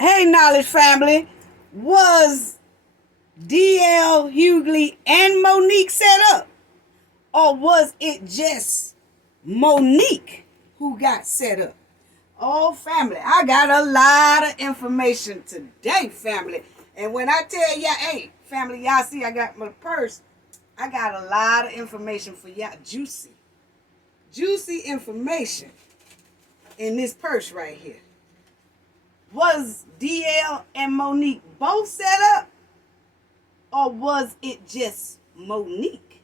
Hey, Knowledge family, was DL, Hughley, and Monique set up? Or was it just Monique who got set up? Oh, family, I got a lot of information today, family. And when I tell y'all, hey, family, y'all see I got my purse, I got a lot of information for y'all. Juicy information in this purse right here. Was DL and Monique both set up? Or was it just Monique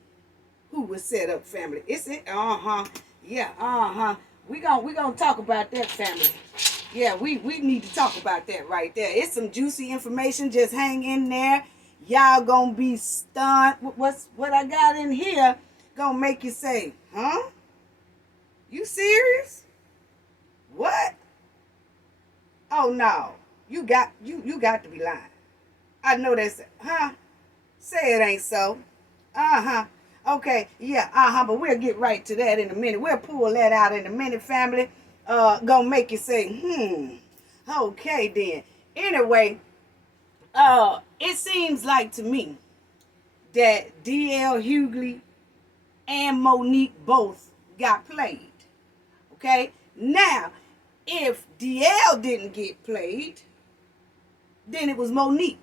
who was set up, family? It's it. Yeah, we gonna talk about that, family. Yeah, we need to talk about that right there. It's some juicy information. Just hang in there. Y'all gonna be stunned. What I got in here gonna make you say, huh? You serious? What? Oh no. You got to be lying. I know that's huh? Say it ain't so. Uh-huh. Okay, yeah, but we'll get right to that in a minute. We'll pull that out in a minute, family. Gonna make you say, okay then. Anyway, it seems like to me that DL Hughley and Monique both got played. Okay? Now, if DL didn't get played, then it was Monique.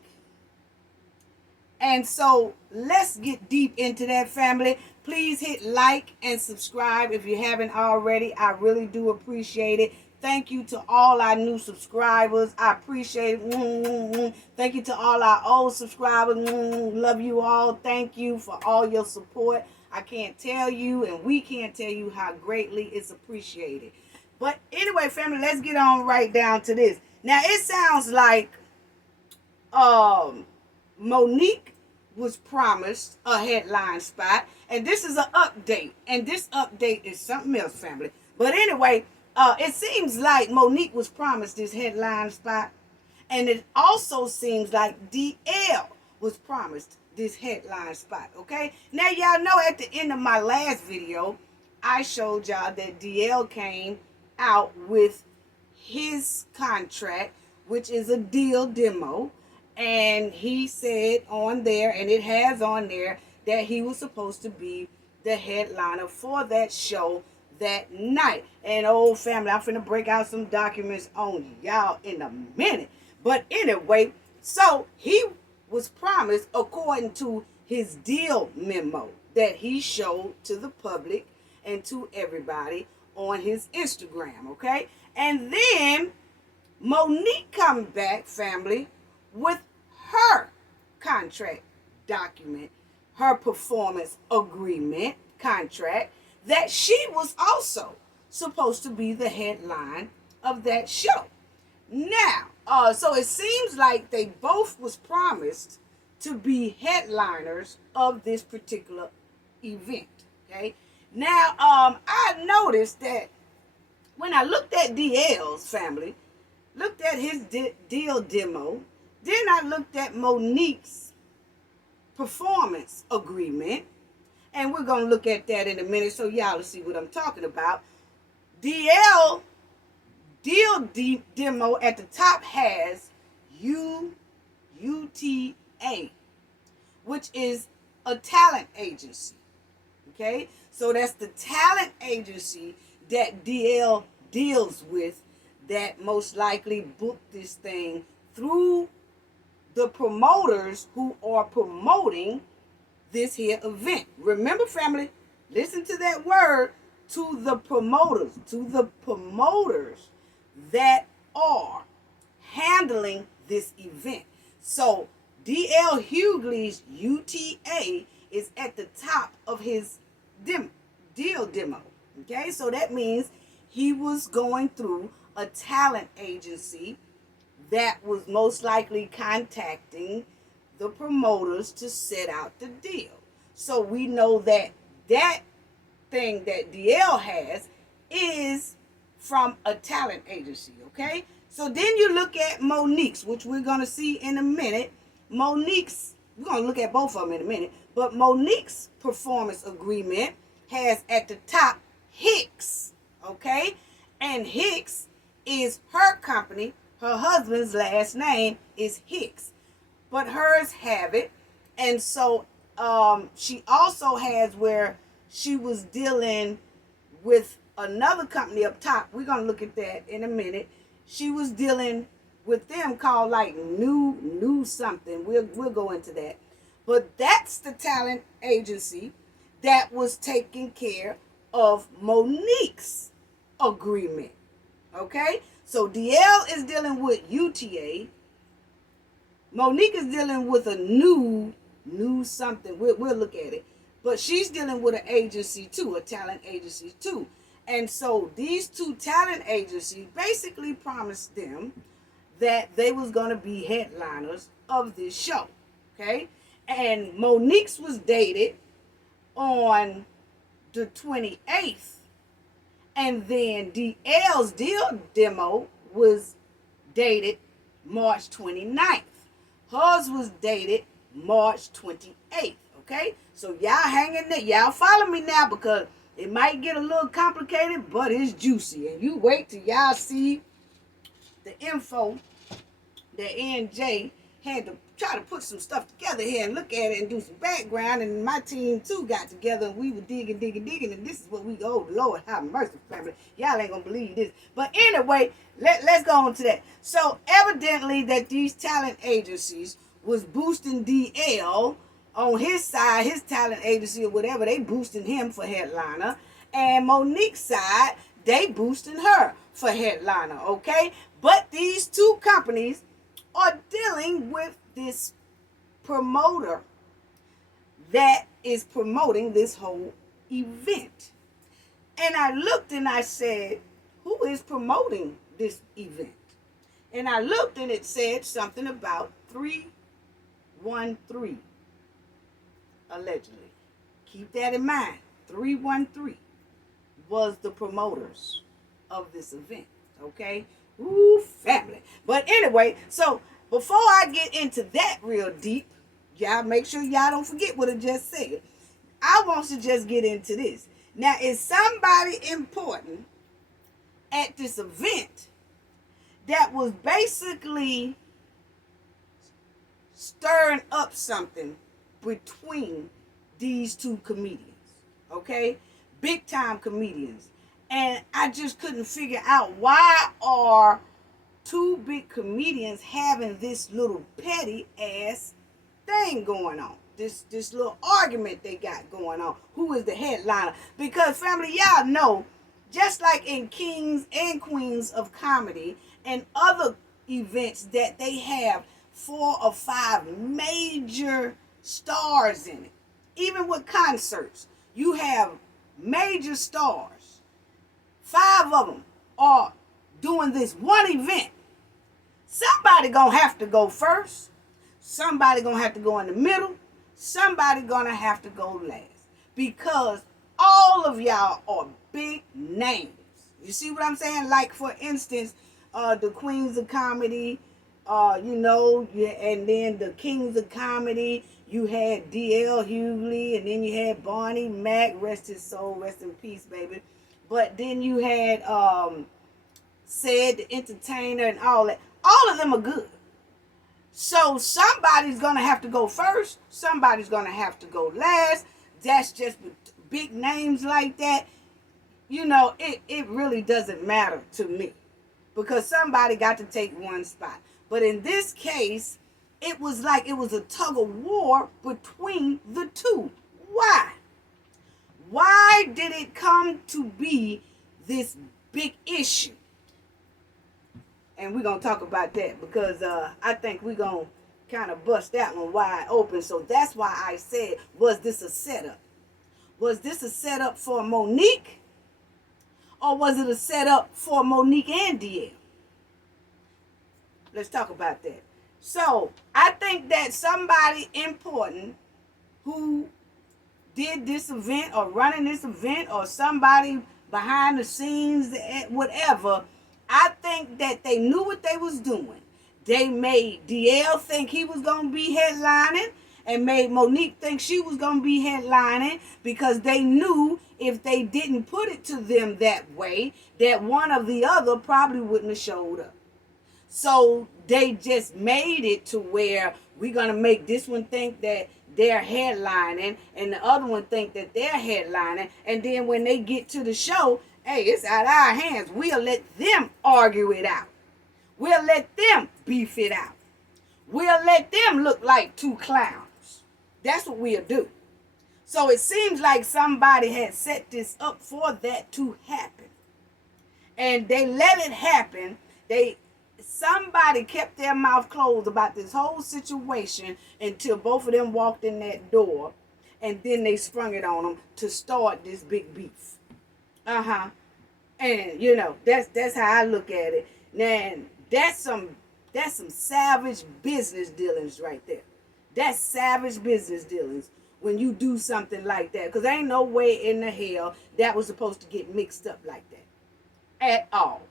And so let's get deep into that, family. Please hit like and subscribe if you haven't already. I really do appreciate it. Thank you to all our new subscribers. I appreciate it. Thank you to all our old subscribers. Love you all. Thank you for all your support. I can't tell you, and we can't tell you how greatly it's appreciated. But anyway, family, let's get on right down to this. Now, it sounds like Monique was promised a headline spot, and this is an update, and this update is something else, family. But anyway, it seems like Monique was promised this headline spot, and it also seems like DL was promised this headline spot. Okay, now y'all know at the end of my last video, I showed y'all that DL came out with his contract, which is a deal demo. And he said on there, and it has on there, that he was supposed to be the headliner for that show that night. And old family, I'm finna break out some documents on y'all in a minute. But anyway, so he was promised, according to his deal memo that he showed to the public and to everybody on his Instagram, okay? And then Monique come back, family, with her contract document, her performance agreement contract, that she was also supposed to be the headline of that show. Now, so it seems like they both was promised to be headliners of this particular event. Okay. Now, I noticed that when I looked at DL's family, looked at his deal demo, then I looked at Monique's performance agreement, and we're going to look at that in a minute so y'all will see what I'm talking about. DL deal demo at the top has UTA, which is a talent agency. Okay? So that's the talent agency that DL deals with, that most likely booked this thing through the promoters who are promoting this here event. Remember, family, listen to that word, to the promoters that are handling this event. So DL Hughley's UTA is at the top of his deal demo. Okay, so that means he was going through a talent agency that was most likely contacting the promoters to set out the deal. So we know that that thing that DL has is from a talent agency, okay? So then you look at Monique's, which we're going to see in a minute. Monique's, we're going to look at both of them in a minute, but Monique's performance agreement has at the top Hicks, okay? And Hicks is her company, Her husband's last name is Hicks, but hers have it. And so she also has where she was dealing with another company up top. We're going to look at that in a minute. She was dealing with them called like new something. We'll go into that. But that's the talent agency that was taking care of Monique's agreement. Okay? So DL is dealing with UTA. Monique is dealing with a new something. We'll look at it. But she's dealing with an agency too, a talent agency too. And so these two talent agencies basically promised them that they was going to be headliners of this show. Okay? And Monique's was dated on the 28th. And then DL's deal demo was dated March 29th. Hers was dated March 28th. Okay? So y'all hang in there. Y'all follow me now because it might get a little complicated, but it's juicy. And you wait till y'all see the info that NJ had to try to put some stuff together here and look at it and do some background. And my team too got together and we were digging. And this is what we go, oh, Lord, have mercy, family. Y'all ain't gonna believe this. But anyway, let's go on to that. So evidently that these talent agencies was boosting DL on his side, his talent agency or whatever, they boosting him for headliner. And Monique's side, they boosting her for headliner, okay? But these two companies are dealing with this promoter that is promoting this whole event. And I looked and I said, who is promoting this event? And I looked and it said something about 313. Allegedly. Keep that in mind. 313 was the promoters of this event. Okay? Ooh, family. But anyway, so before I get into that real deep, y'all make sure y'all don't forget what I just said. I want to just get into this. Now, is somebody important at this event that was basically stirring up something between these two comedians, okay? Big time comedians. And I just couldn't figure out why are two big comedians having this little petty ass thing going on. This little argument they got going on. Who is the headliner? Because family, y'all know, just like in Kings and Queens of Comedy and other events that they have 4 or 5 major stars in it. Even with concerts, you have major stars. 5 of them are doing this one event. Somebody gonna have to go first. Somebody gonna have to go in the middle. Somebody gonna have to go last. Because all of y'all are big names. You see what I'm saying? Like for instance, the Queens of Comedy, and then the Kings of Comedy, you had DL Hughley, and then you had Barney Mac, rest his soul, rest in peace, baby. But then you had Said the Entertainer and all that. All of them are good. So somebody's going to have to go first. Somebody's going to have to go last. That's just with big names like that. It really doesn't matter to me. Because somebody got to take one spot. But in this case, it was like it was a tug of war between the two. Why? Why did it come to be this big issue? And we're going to talk about that because I think we're going to kind of bust that one wide open. So that's why I said, was this a setup? Was this a setup for Monique? Or was it a setup for Monique and DL? Let's talk about that. So I think that somebody important who did this event or running this event or somebody behind the scenes, whatever, I think that they knew what they was doing. They made DL think he was going to be headlining and made Monique think she was going to be headlining because they knew if they didn't put it to them that way, that one or the other probably wouldn't have showed up. So they just made it to where we're gonna make this one think that they're headlining and the other one think that they're headlining, and then when they get to the show, hey, it's out of our hands. We'll let them argue it out. We'll let them beef it out. We'll let them look like two clowns. That's what we'll do. So it seems like somebody had set this up for that to happen. And they let it happen. Somebody kept their mouth closed about this whole situation until both of them walked in that door, and then they sprung it on them to start this big beef. And that's how I look at it. Now that's some savage business dealings right there. That's savage business dealings when you do something like that, because there ain't no way in the hell that was supposed to get mixed up like that at all.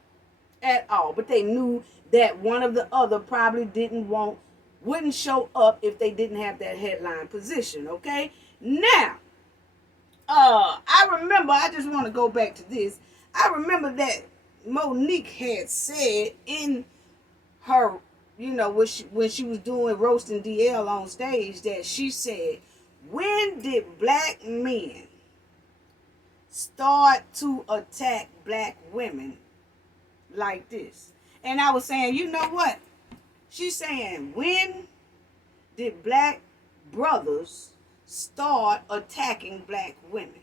But they knew that one of the other probably wouldn't show up if they didn't have that headline position. Okay, now I remember, I just want to go back to this. I remember that Monique had said in her, when she was doing roasting DL on stage, that she said, when did black men start to attack black women like this? And I was saying, you know what? She's saying, when did black brothers start attacking black women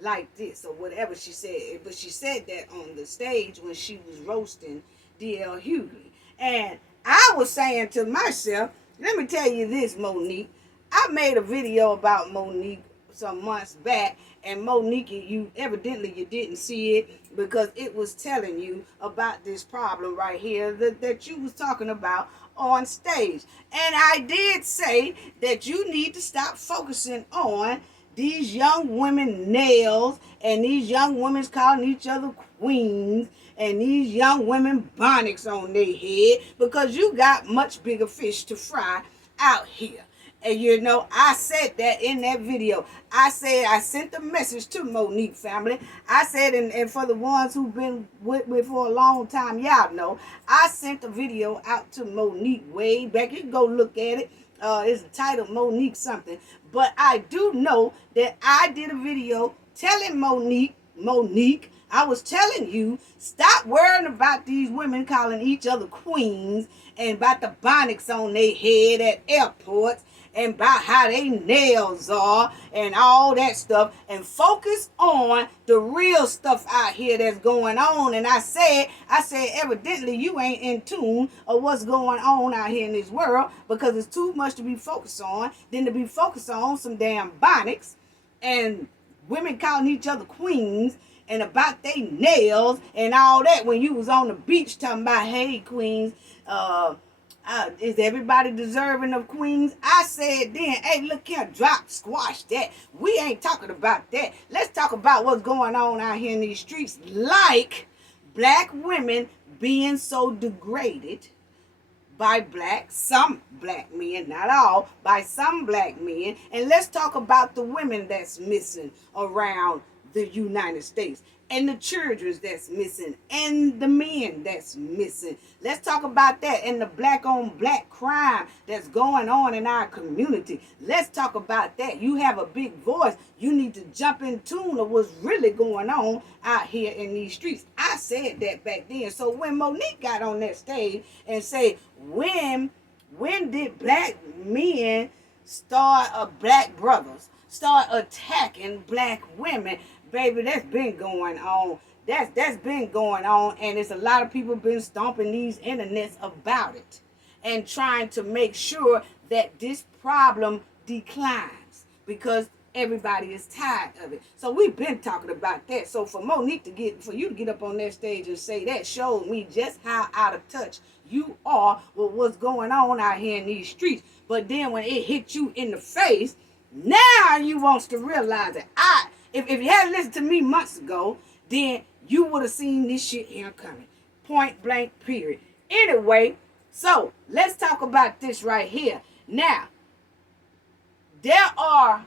like this, or whatever she said? But she said that on the stage when she was roasting DL Hughley. And I was saying to myself, let me tell you this, Monique. I made a video about Monique some months back, and Monique, you didn't see it because it was telling you about this problem right here that you was talking about on stage. And I did say that you need to stop focusing on these young women nails and these young women calling each other queens and these young women bonnets on their head, because you got much bigger fish to fry out here. And I said that in that video. I said, I sent the message to Monique family. I said, and for the ones who've been with me for a long time, y'all know, I sent the video out to Monique way back. You can go look at it. It's titled Monique something. But I do know that I did a video telling Monique, I was telling you, stop worrying about these women calling each other queens and about the bonnets on their head at airports and about how they nails are and all that stuff, and focus on the real stuff out here that's going on. And I said, evidently you ain't in tune of what's going on out here in this world, because it's too much to be focused on than to be focused on some damn bonnets and women calling each other queens and about they nails and all that, when you was on the beach talking about, hey, queens, is everybody deserving of queens? I said then, hey, look here, squash that. We ain't talking about that. Let's talk about what's going on out here in these streets, like black women being so degraded by some black men, not all, by some black men. And let's talk about the women that's missing around the United States, and the children that's missing, and the men that's missing. Let's talk about that, and the black on black crime that's going on in our community. Let's talk about that. You have a big voice. You need to jump in tune of what's really going on out here in these streets. I said that back then. So when Monique got on that stage and say, when did black men black brothers start attacking black women? Baby, that's been going on. That's been going on, and there's a lot of people been stomping these internets about it and trying to make sure that this problem declines, because everybody is tired of it. So we've been talking about that. So for Monique for you to get up on that stage and say that showed me just how out of touch you are with what's going on out here in these streets. But then when it hit you in the face, now you wants to realize that if you hadn't listened to me months ago, then you would have seen this shit here coming. Point blank, period. Anyway, so let's talk about this right here. Now, there are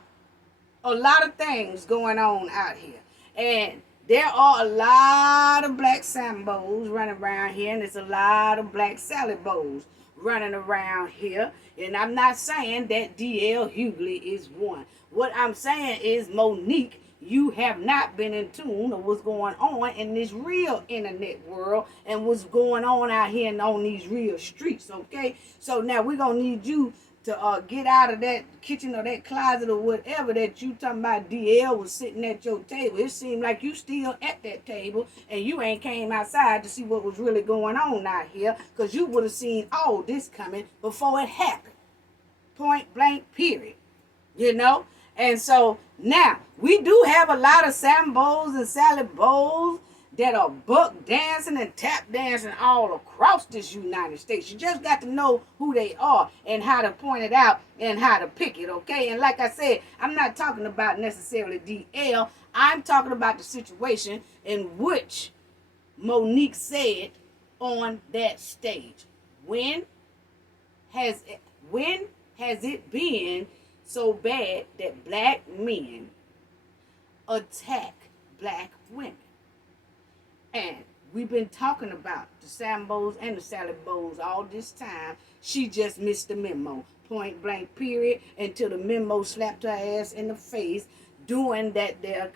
a lot of things going on out here. And There are a lot of black Sambos running around here, and there's a lot of black Sally Bows running around here. And I'm not saying that DL Hughley is one. What I'm saying is, Monique, you have not been in tune of what's going on in this real internet world and what's going on out here and on these real streets, okay? So now we're going to need you to get out of that kitchen or that closet or whatever that you talking about. DL was sitting at your table. It seemed like you still at that table and you ain't came outside to see what was really going on out here, because you would have seen all this coming before it happened. Point blank, period. You know? And so now we do have a lot of Sambos and Sally Bows that are buck dancing and tap dancing all across this United States. You just got to know who they are and how to point it out and how to pick it, okay? And like I said, I'm not talking about necessarily DL. I'm talking about the situation in which Monique said on that stage. When has it been so bad that black men attack black women? And we've been talking about the Sambos and the Sally Bows all this time. She just missed the memo. Point blank, period. Until the memo slapped her ass in the face during that their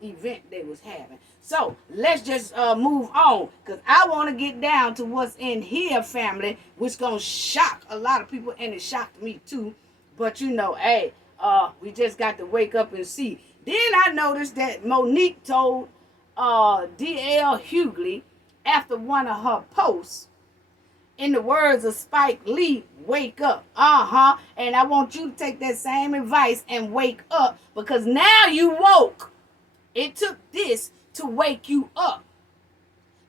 event they was having. So let's just move on, because I want to get down to what's in here, family, which going to shock a lot of people, and it shocked me too. But you know, hey, we just got to wake up and see. Then I noticed that Monique told D.L. Hughley after one of her posts, in the words of Spike Lee, wake up. And I want you to take that same advice and wake up, because now you woke. It took this to wake you up,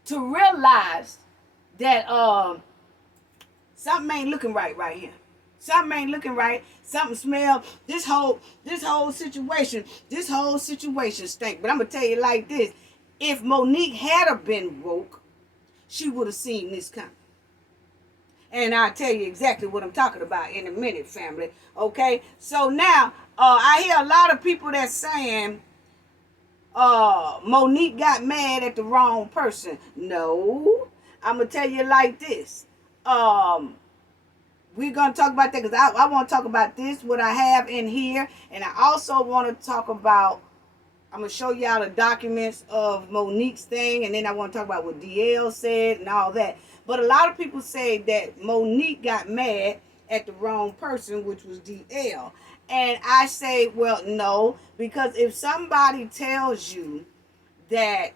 to realize that something ain't looking right here. Something ain't looking right. Something smell. This whole situation stink. But I'm gonna tell you like this: if Monique had been woke, she would have seen this coming. And I'll tell you exactly what I'm talking about in a minute, family. Okay? So now, I hear a lot of people that's saying Monique got mad at the wrong person. No. I'm going to tell you like this. We're going to talk about that, because I want to talk about this, what I have in here. And I also want to talk about, I'm going to show y'all the documents of Monique's thing. And then I want to talk about what DL said and all that. But a lot of people say that Monique got mad at the wrong person, which was DL. And I say, well, no, because if somebody tells you that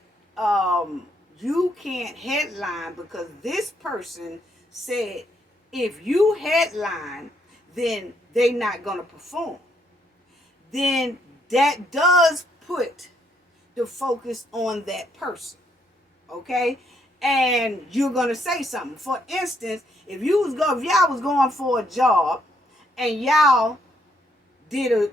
you can't headline because this person said if you headline, then they're not going to perform, then that does put the focus on that person, okay? And you're going to say something. For instance, if y'all was going for a job and y'all did a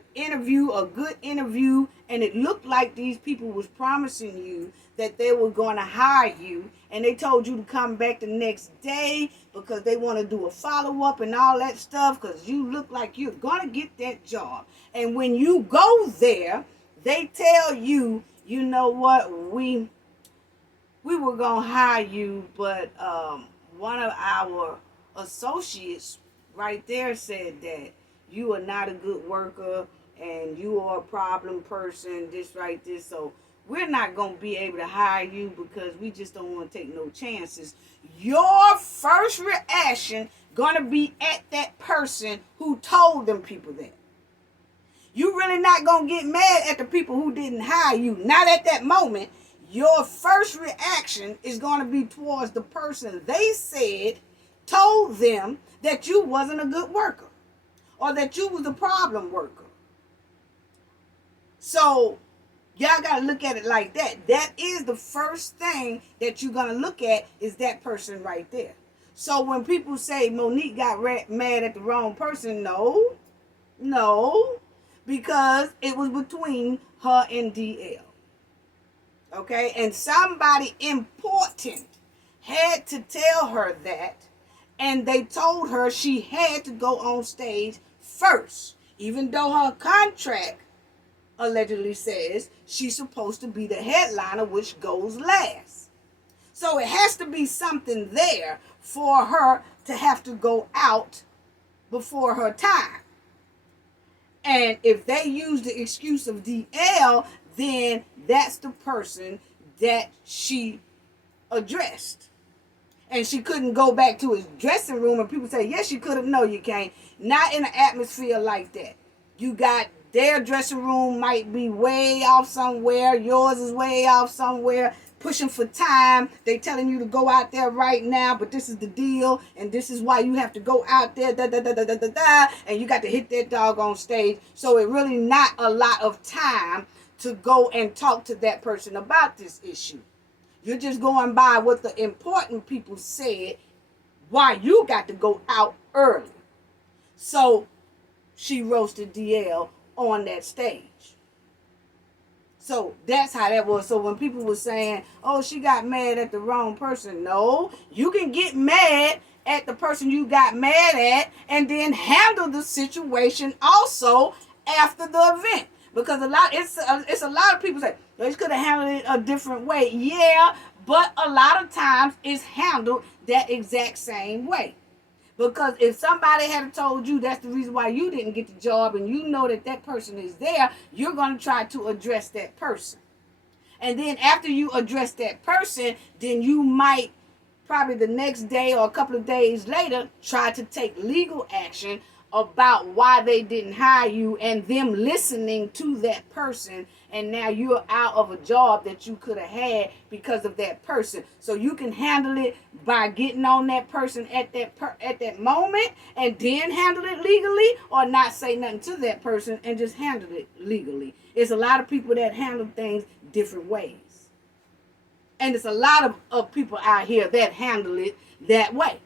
good interview, and it looked like these people was promising you that they were going to hire you, and they told you to come back the next day because they want to do a follow-up and all that stuff, because you look like you're going to get that job. And when you go there, they tell you, you know what, we were going to hire you, but one of our associates right there said that you are not a good worker and you are a problem person, this, right, this. So we're not going to be able to hire you because we just don't want to take no chances. Your first reaction going to be at that person who told them people that. You really not going to get mad at the people who didn't hire you. Not at that moment. Your first reaction is going to be towards the person they said told them that you wasn't a good worker, or that you was a problem worker. So y'all got to look at it like that. That is the first thing that you're going to look at, is that person right there. So when people say Monique got mad at the wrong person, no, because it was between her and DL. Okay? And somebody important had to tell her that, and they told her she had to go on stage first, even though her contract allegedly says she's supposed to be the headliner, which goes last. So it has to be something there for her to have to go out before her time. And if they use the excuse of DL, then that's the person that she addressed. And she couldn't go back to his dressing room and people say, yes, you could have. No, you can't. Not in an atmosphere like that. You got their dressing room might be way off somewhere. Yours is way off somewhere. Pushing for time. They telling you to go out there right now, but this is the deal, and this is why you have to go out there, and you got to hit that dog on stage. So it really not a lot of time to go and talk to that person about this issue. You're just going by what the important people said, why you got to go out early. So she roasted DL on that stage. So that's how that was. So when people were saying, oh, she got mad at the wrong person. No, you can get mad at the person you got mad at and then handle the situation also after the event. Because it's a lot of people say, well, you could have handled it a different way. Yeah, but a lot of times it's handled that exact same way. Because if somebody had told you that's the reason why you didn't get the job and you know that that person is there, you're going to try to address that person. And then after you address that person, then you might probably the next day or a couple of days later try to take legal action about why they didn't hire you and them listening to that person, and now you're out of a job that you could have had because of that person. So you can handle it by getting on that person at that moment and then handle it legally, or not say nothing to that person and just handle it legally. It's a lot of people that handle things different ways. And there's a lot of people out here that handle it that way.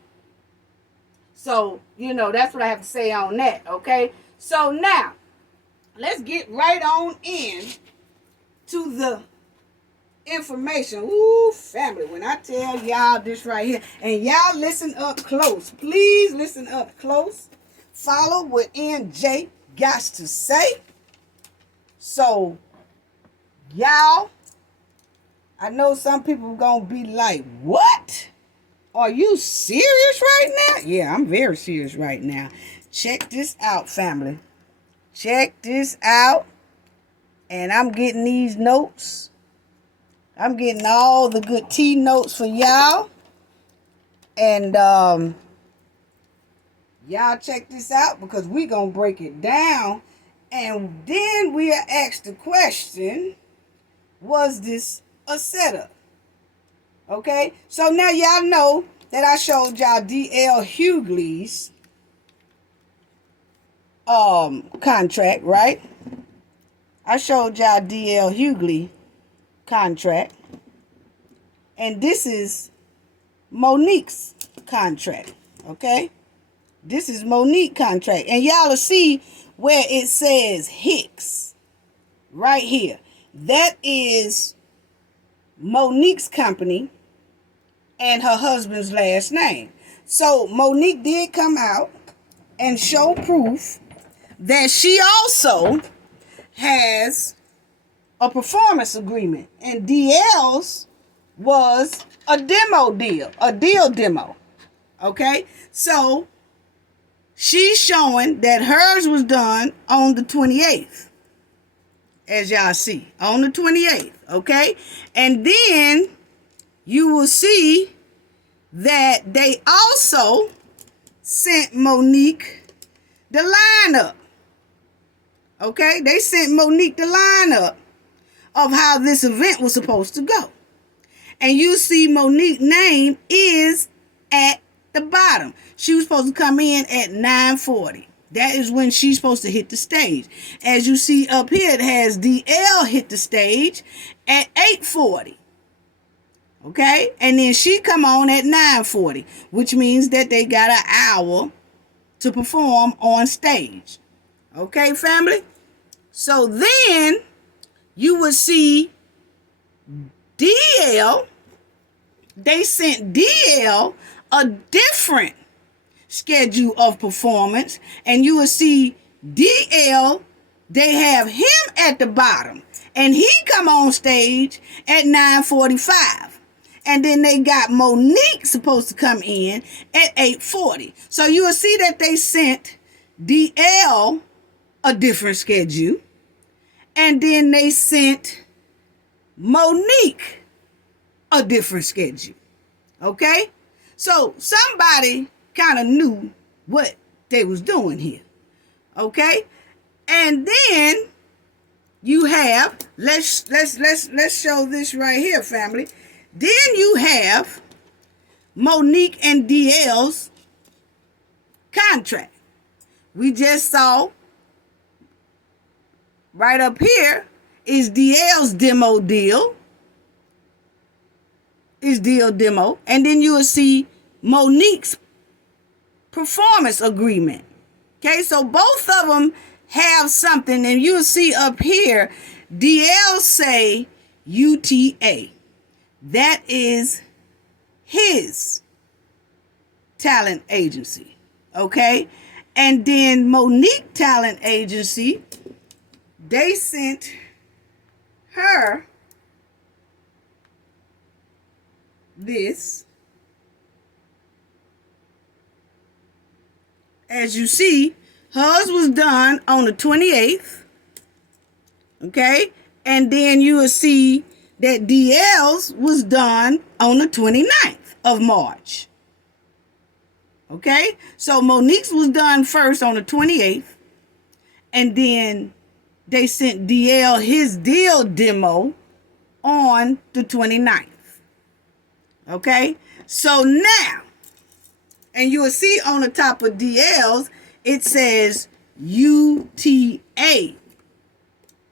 So, that's what I have to say on that, okay? So now, let's get right on in to the information. Ooh, family, when I tell y'all this right here, and y'all listen up close. Please listen up close. Follow what NJ got to say. So, y'all, I know some people are going to be like, what? Are you serious right now? Yeah, I'm very serious right now. Check this out, family. Check this out. And I'm getting these notes. I'm getting all the good tea notes for y'all. And y'all check this out, because we going to break it down. And then we are asked the question, was this a setup? Okay, so now y'all know that I showed y'all DL Hughley's contract, right? I showed y'all DL Hughley contract. And this is Monique's contract, okay? This is Monique's contract. And y'all will see where it says Hicks right here. That is Monique's company and her husband's last name. So Monique did come out and show proof that she also has a performance agreement, and DL's was a deal demo. Okay, so she's showing that hers was done on the 28th, as y'all see, on the 28th. Okay, and then you will see that they also sent Monique the lineup. Okay, they sent Monique the lineup of how this event was supposed to go. And you see Monique's name is at the bottom. She was supposed to come in at 9:40. That is when she's supposed to hit the stage. As you see up here, it has DL hit the stage at 8:40. Okay, and then she come on at 9:40, which means that they got an hour to perform on stage. Okay, family? So then you will see DL, they sent DL a different schedule of performance, and you will see DL they have him at the bottom, and he come on stage at 9:45. And then they got Monique supposed to come in at 8:40. So you will see that they sent DL a different schedule. And then they sent Monique a different schedule. Okay? So somebody kind of knew what they was doing here. Okay? And then you have, let's show this right here, family. Then you have Monique and DL's contract. We just saw right up here is DL's demo deal. Is deal demo. And then you will see Monique's performance agreement. Okay, so both of them have something, and you'll see up here, DL say UTA. That is his talent agency, okay? And then Monique Talent Agency, they sent her this. As you see, hers was done on the 28th, okay? And then you will see that DL's was done on the 29th of March. Okay? So Monique's was done first on the 28th. And then they sent DL his deal demo on the 29th. Okay? So now, and you will see on the top of DL's, it says UTA.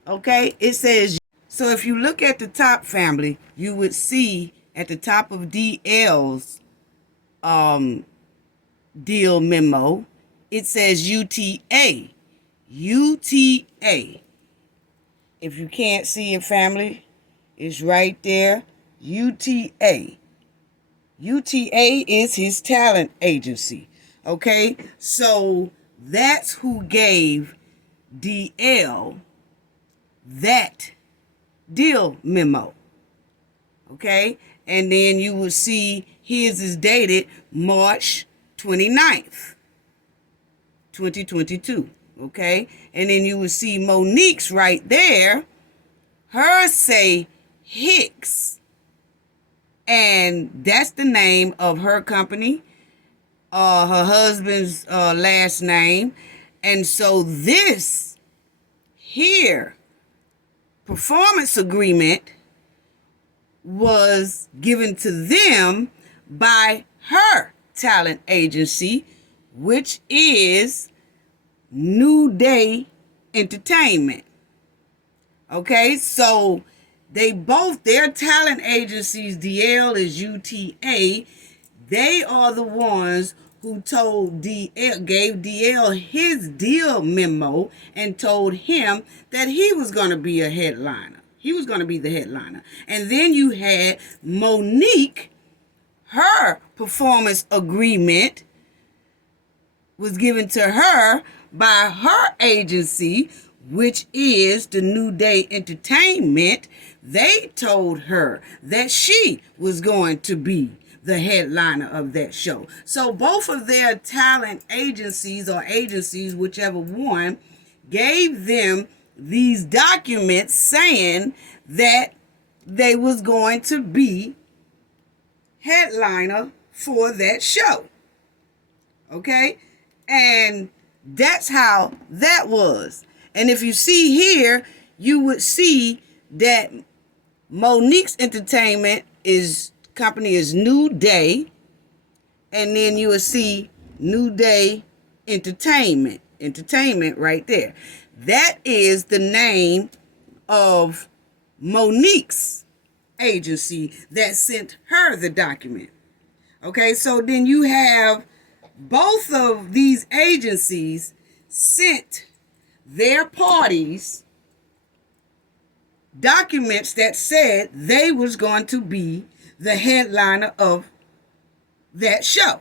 Okay? It says, so if you look at the top, family, you would see at the top of DL's deal memo, it says UTA. UTA. If you can't see it, family, it's right there. UTA. UTA is his talent agency. Okay? So that's who gave DL that deal memo. Okay? And then you will see his is dated March 29th, 2022. Okay? And then you will see Monique's right there. Hers say Hicks. And that's the name of her company. Her husband's last name. And so this here performance agreement was given to them by her talent agency, which is New Day Entertainment. Okay, so they both, their talent agencies, DL is UTA, they are the ones who told DL, gave DL his deal memo and told him that he was going to be a headliner. He was going to be the headliner. And then you had Monique, her performance agreement was given to her by her agency, which is the New Day Entertainment. They told her that she was going to be the headliner of that show. So both of their talent agencies or agencies, whichever one, gave them these documents saying that they was going to be headliner for that show. Okay? And that's how that was. And if you see here, you would see that Monique's entertainment company is New Day, and then you will see New Day Entertainment right there. That is the name of Monique's agency that sent her the document. Okay, so then you have both of these agencies sent their parties documents that said they was going to be the headliner of that show.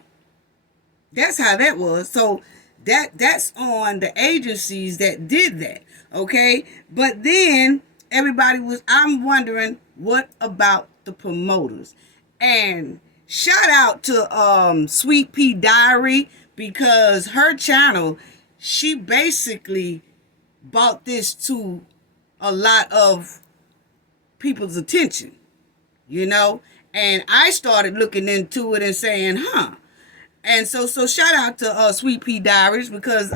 That's how that was. So that's on the agencies that did that. Okay, but then I'm wondering, what about the promoters? And shout out to Sweet Pea Diary, because her channel, she basically brought this to a lot of people's attention, you know. And I started looking into it and saying, huh. And so shout out to Sweet Pea Diaries, because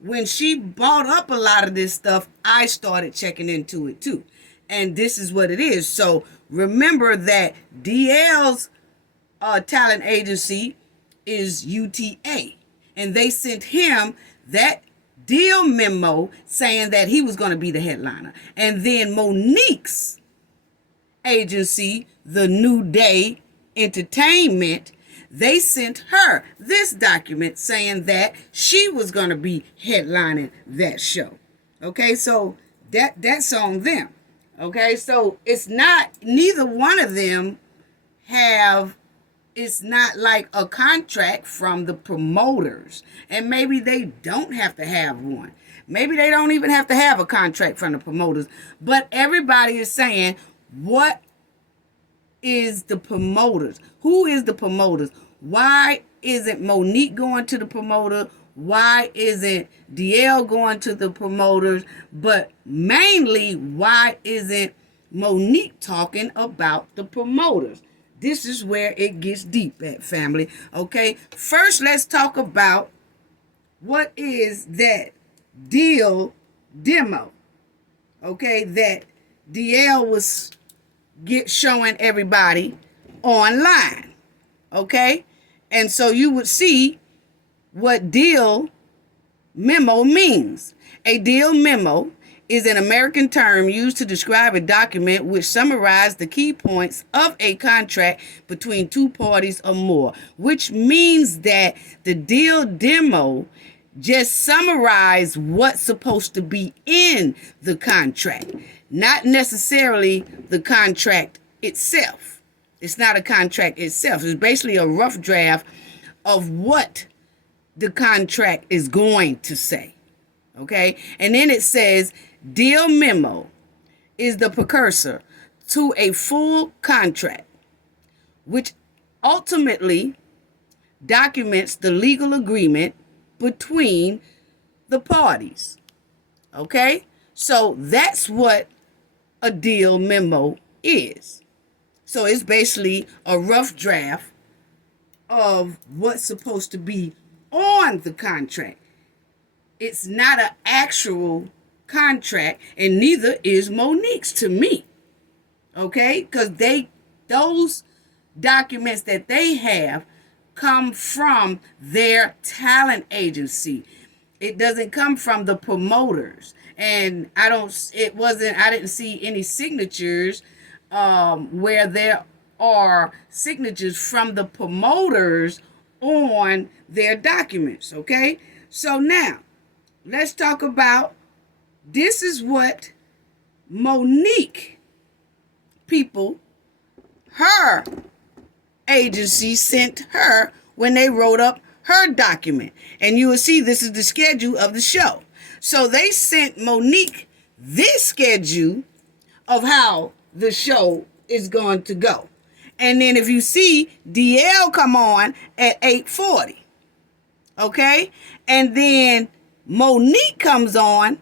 when she brought up a lot of this stuff, I started checking into it too. And this is what it is. So remember that DL's talent agency is UTA. And they sent him that deal memo saying that he was going to be the headliner. And then Monique's agency, the New Day Entertainment, they sent her this document saying that she was going to be headlining that show. Okay, so that's on them. Okay, so it's not, neither one of them have, it's not like a contract from the promoters. And maybe they don't have to have one. Maybe they don't even have to have a contract from the promoters. But everybody is saying, what is the promoters? Who is the promoters? Why isn't Monique going to the promoter? Why isn't DL going to the promoters? But mainly, why isn't Monique talking about the promoters? This is where it gets deep at, family. Okay, first let's talk about what is that deal demo. Okay, that DL was showing everybody online. Okay, and so you would see what deal memo means. A deal memo is an American term used to describe a document which summarizes the key points of a contract between two parties or more, which means that the deal demo just summarize what's supposed to be in the contract, not necessarily the contract itself. It's not a contract itself. It's basically a rough draft of what the contract is going to say. Okay? And then it says, deal memo is the precursor to a full contract, which ultimately documents the legal agreement between the parties. Okay? So that's what a deal memo is. So it's basically a rough draft of what's supposed to be on the contract. It's not an actual contract, and neither is Monique's to me. Okay? Because those documents that they have come from their talent agency. It doesn't come from the promoters. And I didn't see any signatures where there are signatures from the promoters on their documents. Okay? So now, let's talk about, this is what Monique people, her agency, sent her when they wrote up her document. And you will see this is the schedule of the show. So they sent Monique this schedule of how the show is going to go. And then if you see, DL come on at 8:40. Okay? And then Monique comes on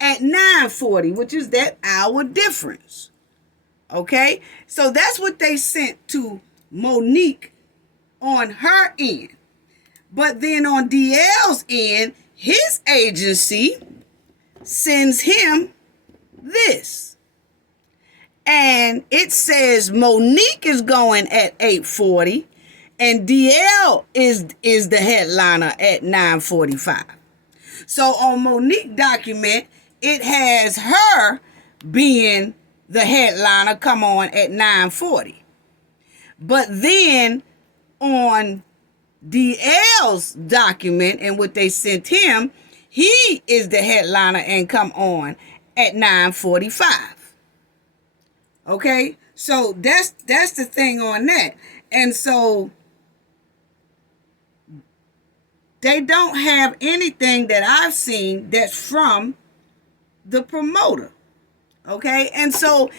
at 9:40, which is that hour difference. Okay? So that's what they sent to Monique on her end. But then on DL's end, his agency sends him this. And it says Monique is going at 8:40 and DL is the headliner at 9:45. So on Monique document, it has her being the headliner, come on, at 9:40. But then on DL's document and what they sent him, he is the headliner and come on at 9:45. Okay? So that's the thing on that. And so they don't have anything that I've seen that's from the promoter. Okay, and so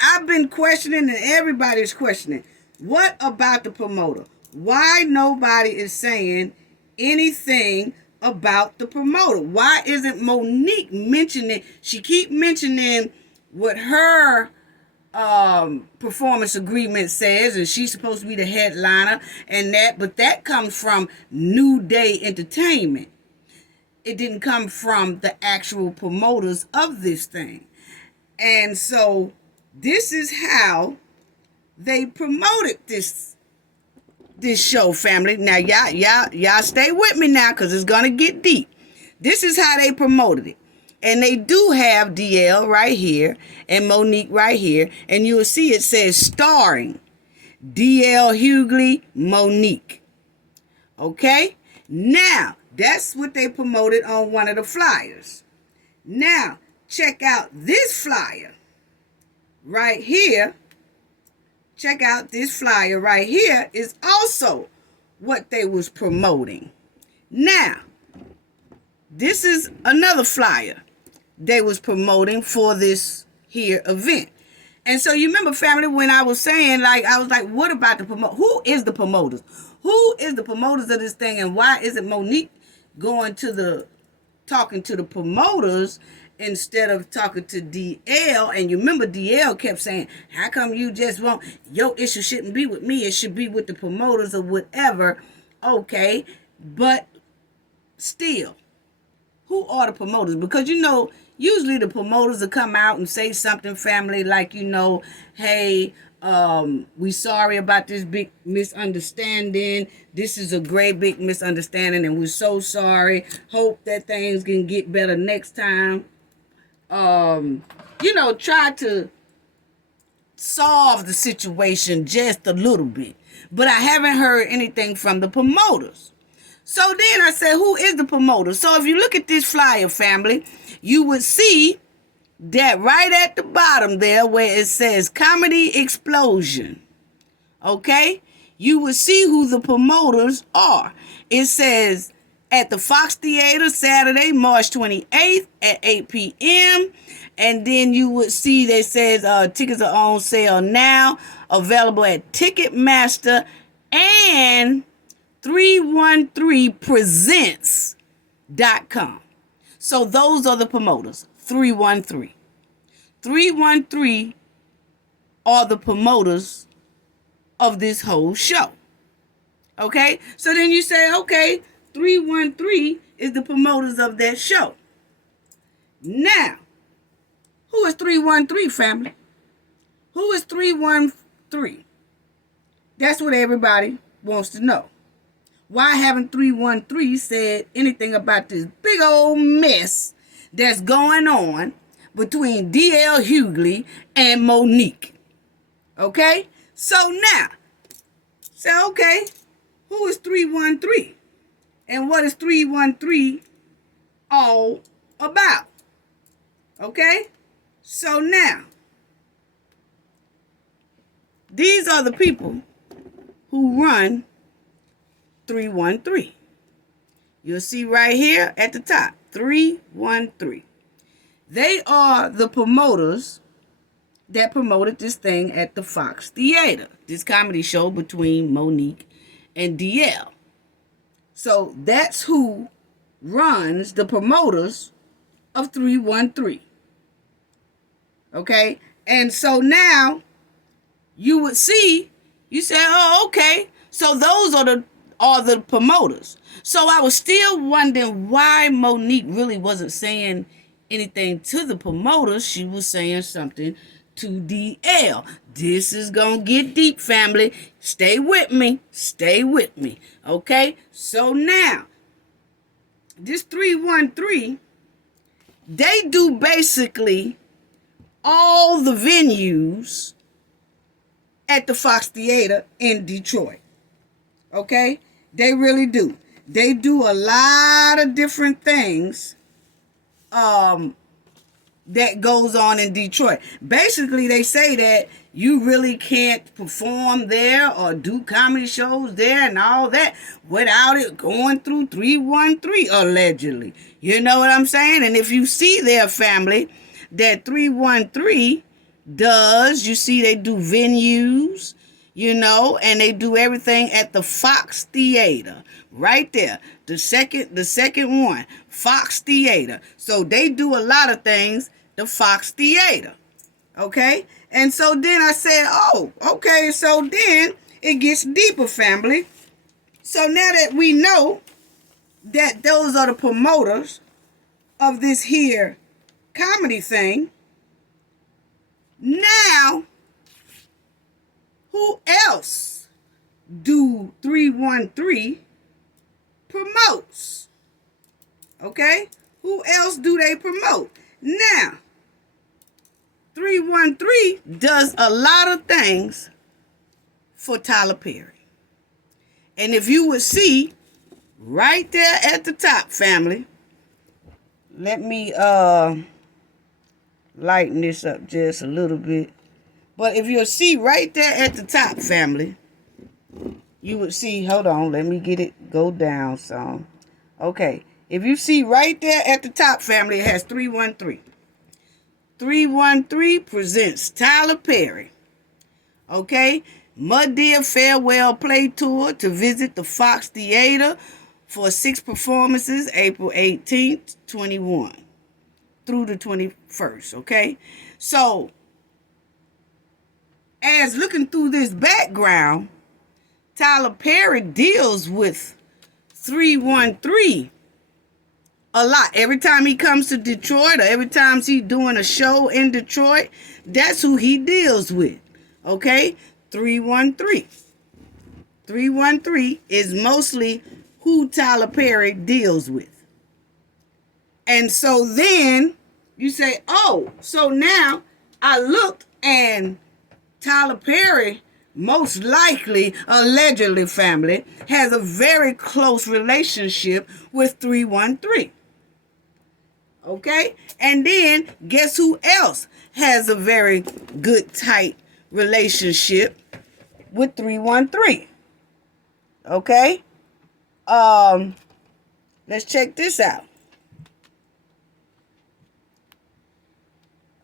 I've been questioning, and everybody's questioning, what about the promoter? Why nobody is saying anything about the promoter? Why isn't Monique mentioning? She keep mentioning what her performance agreement says, and she's supposed to be the headliner and that, but that comes from New Day Entertainment. It didn't come from the actual promoters of this thing. And so this is how they promoted this show, family. Now y'all stay with me now, because it's gonna get deep. This is how they promoted it. And they do have DL right here and Monique right here. And you'll see it says starring DL Hughley, Monique. Okay? Now, that's what they promoted on one of the flyers. Now, check out this flyer right here. Check out this flyer right here is also what they was promoting. Now, this is another flyer they was promoting for this here event. And so you remember, family, when I was saying, like, I was like, what about the promoter? Who is the promoters? Who is the promoters of this thing? And why isn't Monique going to talking to the promoters instead of talking to DL? And you remember DL kept saying, how come you just won't, your issue shouldn't be with me, it should be with the promoters or whatever. Okay, but still, who are the promoters? Because usually the promoters will come out and say something, family, like, hey, we sorry about this big misunderstanding. This is a great big misunderstanding, and we're so sorry. Hope that things can get better next time. Try to solve the situation just a little bit. But I haven't heard anything from the promoters. So then I said, who is the promoter? So if you look at this flyer, family, you would see that right at the bottom there where it says Comedy Explosion. Okay? You will see who the promoters are. It says at the Fox Theater, Saturday, March 28th at 8 p.m. And then you would see that says tickets are on sale now, available at Ticketmaster and 313presents.com. So those are the promoters. 313. 313 are the promoters of this whole show. Okay? So then you say, okay, 313 is the promoters of that show. Now, who is 313, family? Who is 313? That's what everybody wants to know. Why haven't 313 said anything about this big old mess that's going on between DL Hughley and Monique? Okay? So now, say, okay, who is 313? And what is 313 all about? Okay? So now, these are the people who run 313. You'll see right here at the top, 313. They are the promoters that promoted this thing at the Fox Theater, this comedy show between Monique and DL. So that's who runs the promoters of 313. Okay? And so now you would see, you say, oh, okay. So those are the promoters. So I was still wondering why Monique really wasn't saying anything to the promoters. She was saying something to DL. This is going to get deep, family. Stay with me. Stay with me. Okay? So now, this 313, they do basically all the venues at the Fox Theater in Detroit. Okay? They really do. They do a lot of different things that goes on in Detroit. Basically, they say that you really can't perform there or do comedy shows there and all that without it going through 313, allegedly. You know what I'm saying? And if you see their family, that 313 does, you see they do venues, and they do everything at the Fox Theater. Right there. The second one, Fox Theater. So they do a lot of things, the Fox Theater. Okay? And so then I said, oh, okay, so then it gets deeper, family. So now that we know that those are the promoters of this here comedy thing, now who else do 313 promotes? Okay? Who else do they promote? Now, 313 does a lot of things for Tyler Perry. And if you would see right there at the top, family, let me lighten this up just a little bit. But if you'll see right there at the top, family, you would see, hold on, let me get it, go down some. Okay, if you see right there at the top, family, it has 313. 313 presents Tyler Perry. Okay, Mud Deer Farewell Play Tour to visit the Fox Theater for 6 performances, April 18th, 21 through the 21st. Okay, so as looking through this background, Tyler Perry deals with 313 a lot. Every time he comes to Detroit or every time he's doing a show in Detroit, that's who he deals with. Okay? 313. 313 is mostly who Tyler Perry deals with. And so then you say, oh, so now I looked and Tyler Perry, most likely, allegedly, family, has a very close relationship with 313. Okay? And then, guess who else has a very good, tight relationship with 313? Okay? Let's check this out.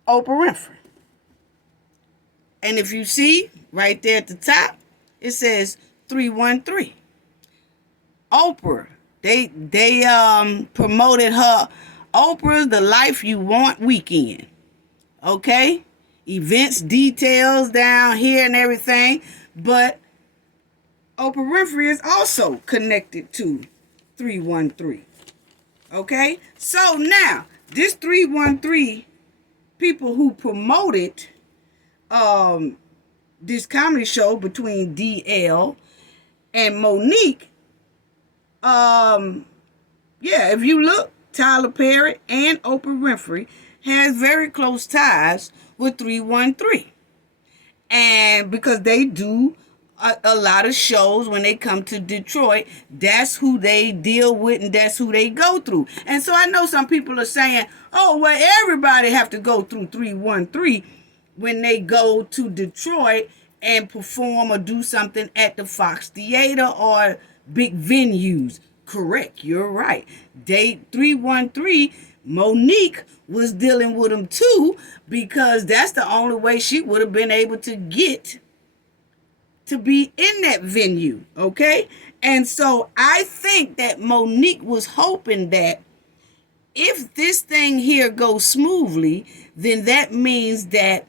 Oprah Winfrey. And if you see right there at the top, it says 313. Oprah. They promoted her Oprah's The Life You Want weekend. Okay? Events, details down here and everything. But Oprah Winfrey is also connected to 313. Okay? So now, this 313 people who promoted this comedy show between DL and Monique, if you look, Tyler Perry and Oprah Winfrey has very close ties with 313. And because they do a lot of shows when they come to Detroit, that's who they deal with and that's who they go through. And so I know some people are saying, oh, well, everybody have to go through 313 when they go to Detroit and perform or do something at the Fox Theater or big venues. Correct, you're right. 313, Monique was dealing with them too, because that's the only way she would have been able to get to be in that venue, okay? And so I think that Monique was hoping that if this thing here goes smoothly, then that means that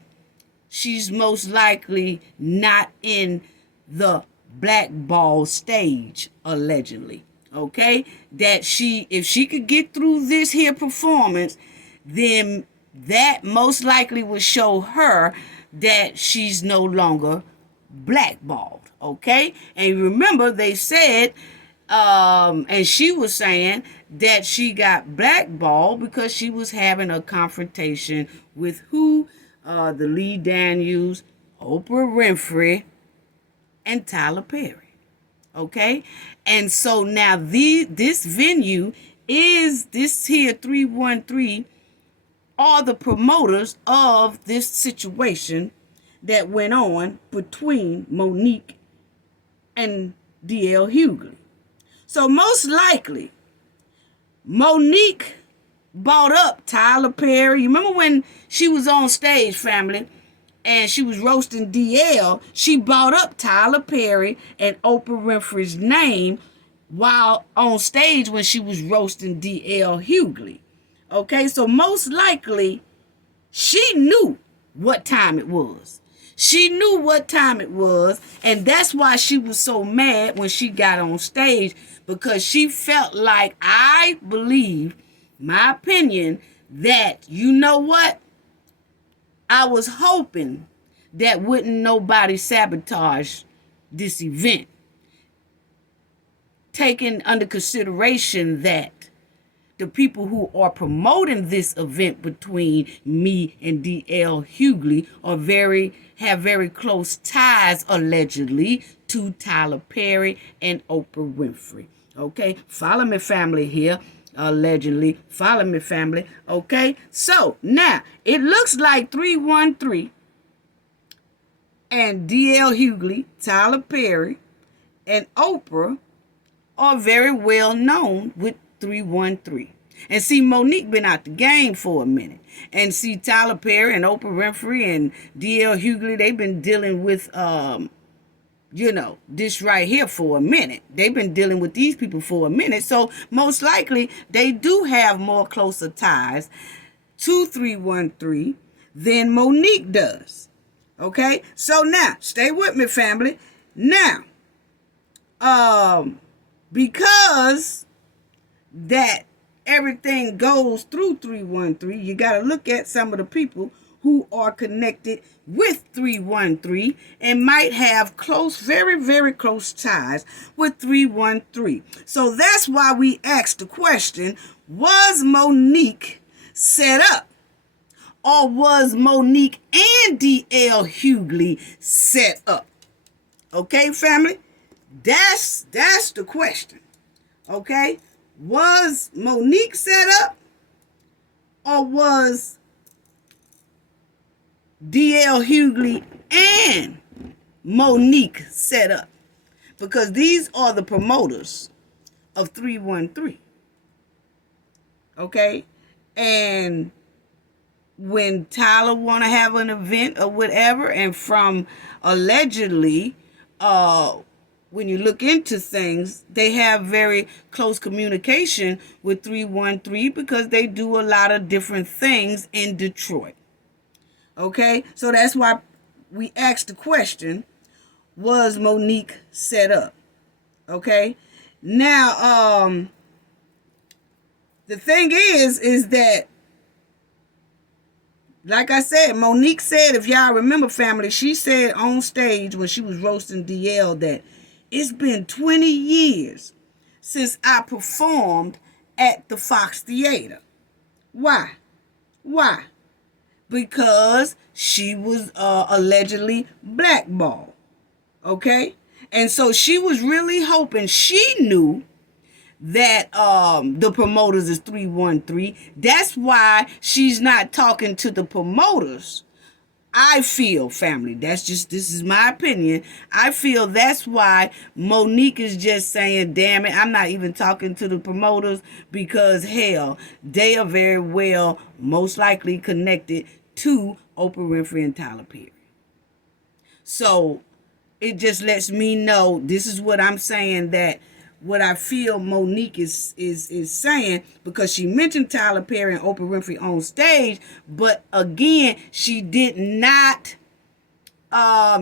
she's most likely not in the blackball stage, allegedly. Okay? That if she could get through this here performance, then that most likely would show her that she's no longer blackballed. Okay? And remember, they said, and she was saying that she got blackballed because she was having a confrontation with who? The Lee Daniels, Oprah Winfrey, and Tyler Perry. Okay? And so now this venue is this here 313 are the promoters of this situation that went on between Monique and D.L. Hughley. So most likely, Monique bought up Tyler Perry. You remember when she was on stage, family, and she was roasting DL, she brought up Tyler Perry and Oprah Winfrey's name while on stage when she was roasting DL Hughley. Okay, so most likely she knew what time it was. She knew what time it was, and that's why she was so mad when she got on stage, because she felt like, I believe, my opinion, that, you know what? I was hoping that wouldn't nobody sabotage this event, taking under consideration that the people who are promoting this event between me and D.L. Hughley have very close ties, allegedly, to Tyler Perry and Oprah Winfrey. Okay, follow me, family, here. Allegedly, follow me, family. Okay, so now it looks like 313 and D.L. Hughley, Tyler Perry, and Oprah are very well known with 313. And see, Monique been out the game for a minute. And see, Tyler Perry and Oprah Winfrey and D.L. Hughley, they've been dealing with, this right here for a minute. They've been dealing with these people for a minute. So most likely, they do have more closer ties to 313 than Monique does. Okay? So now, stay with me, family. Now, because that everything goes through 313, you got to look at some of the people who are connected with 313 and might have close, very, very close ties with 313. So that's why we asked the question, was Monique set up? Or was Monique and D.L. Hughley set up? Okay, family? That's the question. Okay? Was Monique set up? Or was D.L. Hughley and Monique set up? Because these are the promoters of 313. Okay? And when Tyler want to have an event or whatever, and from allegedly, when you look into things, they have very close communication with 313 because they do a lot of different things in Detroit. Okay, so that's why we asked the question, was Monique set up? Okay, now, the thing is that, like I said, Monique said, if y'all remember, family, she said on stage when she was roasting DL that it's been 20 years since I performed at the Fox Theater. Why? Why? Because she was allegedly blackballed. Okay? And so she was really hoping, she knew that the promoters is 313. That's why she's not talking to the promoters. I feel, family, this is my opinion. I feel that's why Monique is just saying, damn it, I'm not even talking to the promoters, because hell, they are very well most likely connected to Oprah Winfrey and Tyler Perry. So it just lets me know, this is what I'm saying, that what I feel Monique is saying, because she mentioned Tyler Perry and Oprah Winfrey on stage, but again, she did not,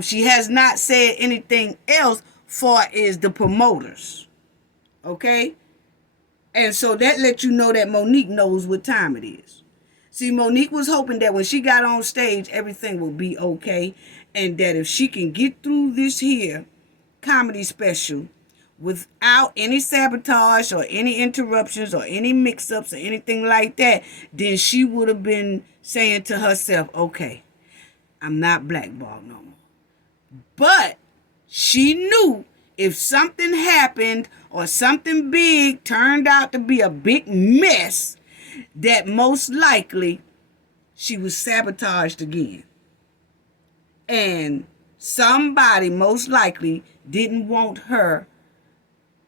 she has not said anything else far as the promoters. Okay? And so that lets you know that Monique knows what time it is. See, Monique was hoping that when she got on stage, everything will be okay, and that if she can get through this here comedy special without any sabotage or any interruptions or any mix-ups or anything like that, then she would have been saying to herself, okay, I'm not blackballed no more. But she knew if something happened or something big turned out to be a big mess, that most likely she was sabotaged again. And somebody most likely didn't want her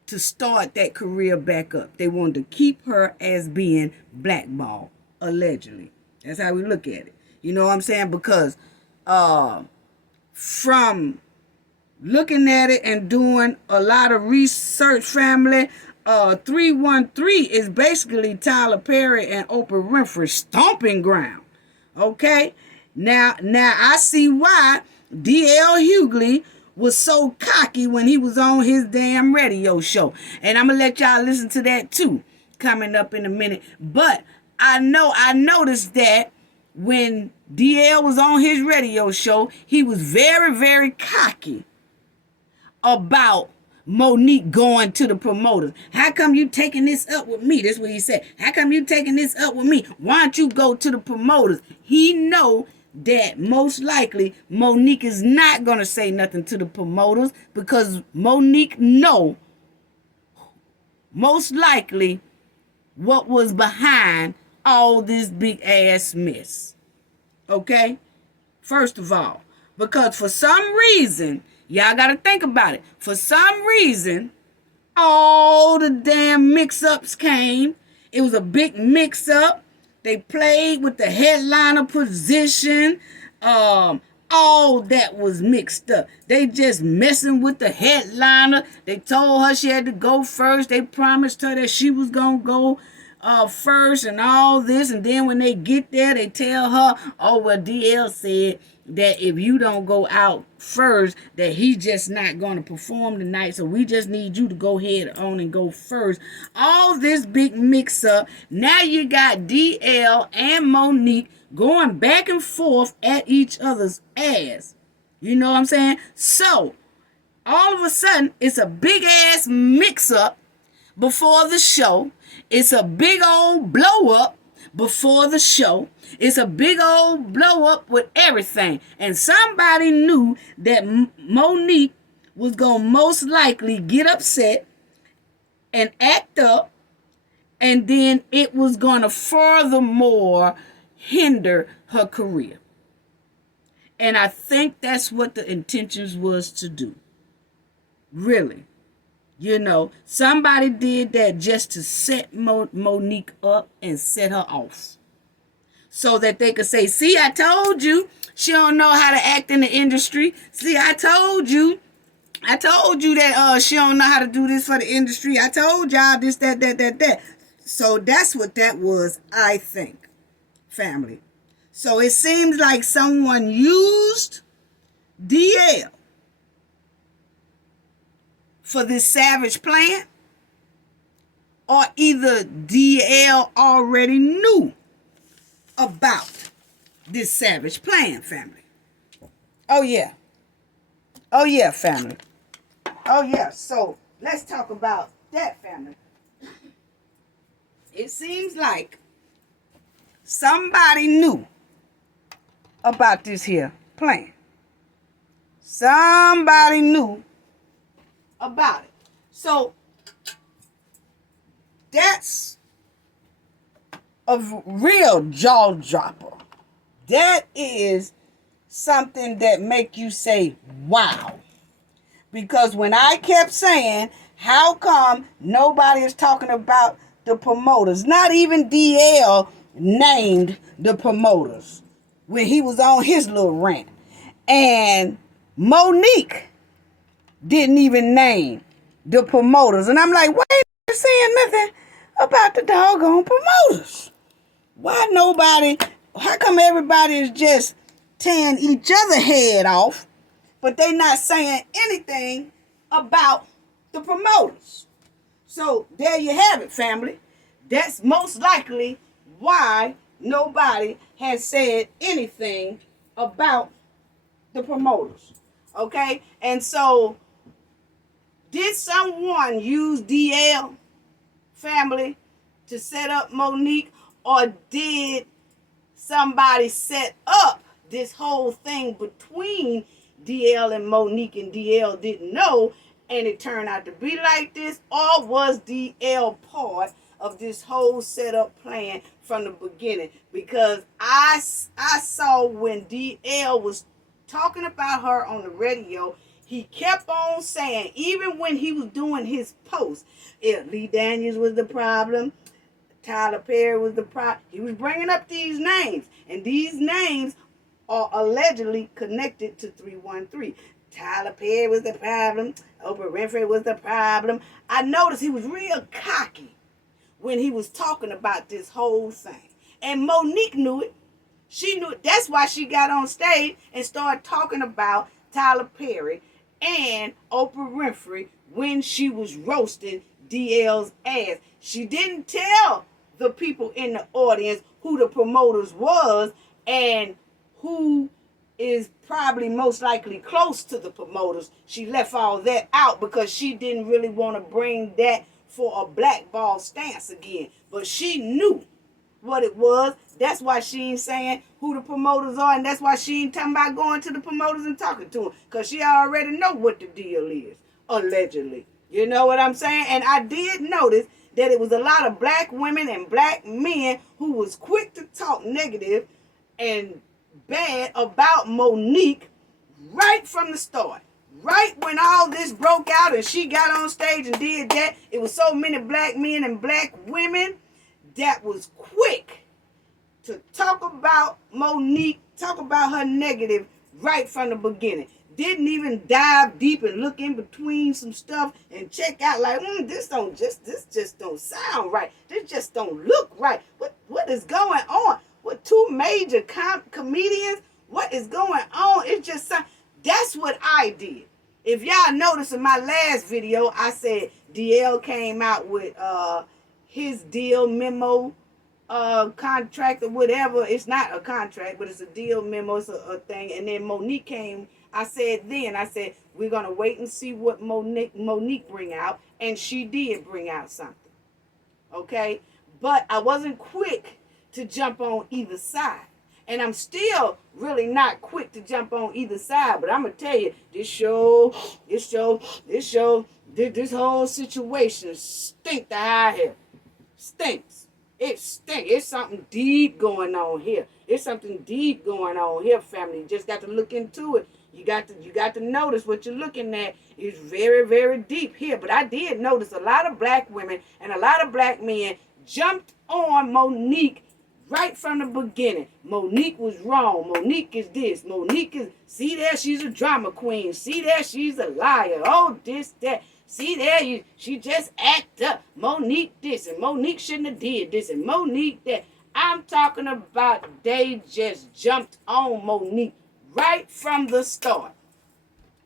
to start that career back up. They wanted to keep her as being blackballed, allegedly. That's how we look at it. You know what I'm saying? Because from looking at it and doing a lot of research, family, 313 is basically Tyler Perry and Oprah Winfrey's stomping ground. Okay? Now I see why D.L. Hughley was so cocky when he was on his damn radio show. And I'm going to let y'all listen to that too, coming up in a minute. But I noticed that when D.L. was on his radio show, he was very, very cocky about Monique going to the promoters. How come you taking this up with me? That's what he said. How come you taking this up with me? Why don't you go to the promoters? He know that most likely Monique is not going to say nothing to the promoters because Monique know most likely what was behind all this big ass mess. Okay? First of all, because for some reason, y'all got to think about it. For some reason, all the damn mix-ups came. It was a big mix-up. They played with the headliner position. All that was mixed up. They just messing with the headliner. They told her she had to go first. They promised her that she was going to go first and all this. And then when they get there, they tell her, oh, well, DL said that if you don't go out first, that he's just not going to perform tonight. So we just need you to go ahead on and go first. All this big mix up. Now you got DL and Monique going back and forth at each other's ass. You know what I'm saying? So all of a sudden, it's a big ass mix up before the show. It's a big old blow up before the show. It's a big old blow up with everything. And somebody knew that Monique was going to most likely get upset and act up. And then it was going to furthermore hinder her career. And I think that's what the intentions was to do. Really. You know, somebody did that just to set Monique up and set her off. So that they could say, see, I told you she don't know how to act in the industry. See, I told you that she don't know how to do this for the industry. I told y'all this, that. So that's what that was, I think, family. So it seems like someone used DL for this savage plan, or either DL already knew about this savage plan, family. Oh yeah, family. Oh yeah, so let's talk about that, family. It seems like somebody knew about this here plan. Somebody knew about it. So that's a real jaw dropper. That is something that make you say, wow. Because when I kept saying, how come nobody is talking about the promoters? Not even DL named the promoters when he was on his little rant. And Monique didn't even name the promoters. And I'm like, why ain't you saying nothing about the doggone promoters? Why nobody, how come everybody is just tearing each other head off, but they not saying anything about the promoters? So there you have it, family. That's most likely why nobody has said anything about the promoters. Okay? And so, did someone use DL, family, to set up Monique? Or did somebody set up this whole thing between DL and Monique and DL didn't know and it turned out to be like this? Or was DL part of this whole setup plan from the beginning, because I saw when DL was talking about her on the radio, he kept on saying, even when he was doing his post, if Lee Daniels was the problem, Tyler Perry was the problem, he was bringing up these names, and these names are allegedly connected to 313. Tyler Perry was the problem. Oprah Winfrey was the problem. I noticed he was real cocky when he was talking about this whole thing. And Monique knew it. She knew it. That's why she got on stage and started talking about Tyler Perry and Oprah Winfrey when she was roasting DL's ass. She didn't tell the people in the audience who the promoters was and who is probably most likely close to the promoters. She left all that out because she didn't really want to bring that for a blackball stance again. But she knew what it was. That's why she ain't saying who the promoters are, and that's why she ain't talking about going to the promoters and talking to them, because she already know what the deal is, allegedly. You know what I'm saying? And I did notice that it was a lot of black women and black men who was quick to talk negative and bad about Monique right from the start. Right when all this broke out and she got on stage and did that, it was so many black men and black women that was quick to talk about Monique, talk about her negative right from the beginning. Didn't even dive deep and look in between some stuff and check out like, this just don't sound right. This just don't look right. What is going on? With two major comedians, what is going on? It just that's what I did. If y'all notice in my last video, I said DL came out with his deal memo contract or whatever. It's not a contract, but it's a deal memo. It's a thing. And then Monique came. I said we're gonna wait and see what Monique bring out, and she did bring out something. Okay, but I wasn't quick to jump on either side. And I'm still really not quick to jump on either side. But I'm going to tell you, this whole situation stinks to high here. Stinks. It stinks. It's something deep going on here. It's something deep going on here, family. You just got to look into it. You got to notice what you're looking at is very, very deep here. But I did notice a lot of black women and a lot of black men jumped on Monique right from the beginning. Monique was wrong. Monique is this. Monique is, see there, she's a drama queen. See there, she's a liar. Oh, this, that. See there, she just act up. Monique this, and Monique shouldn't have did this, and Monique that. I'm talking about they just jumped on Monique right from the start.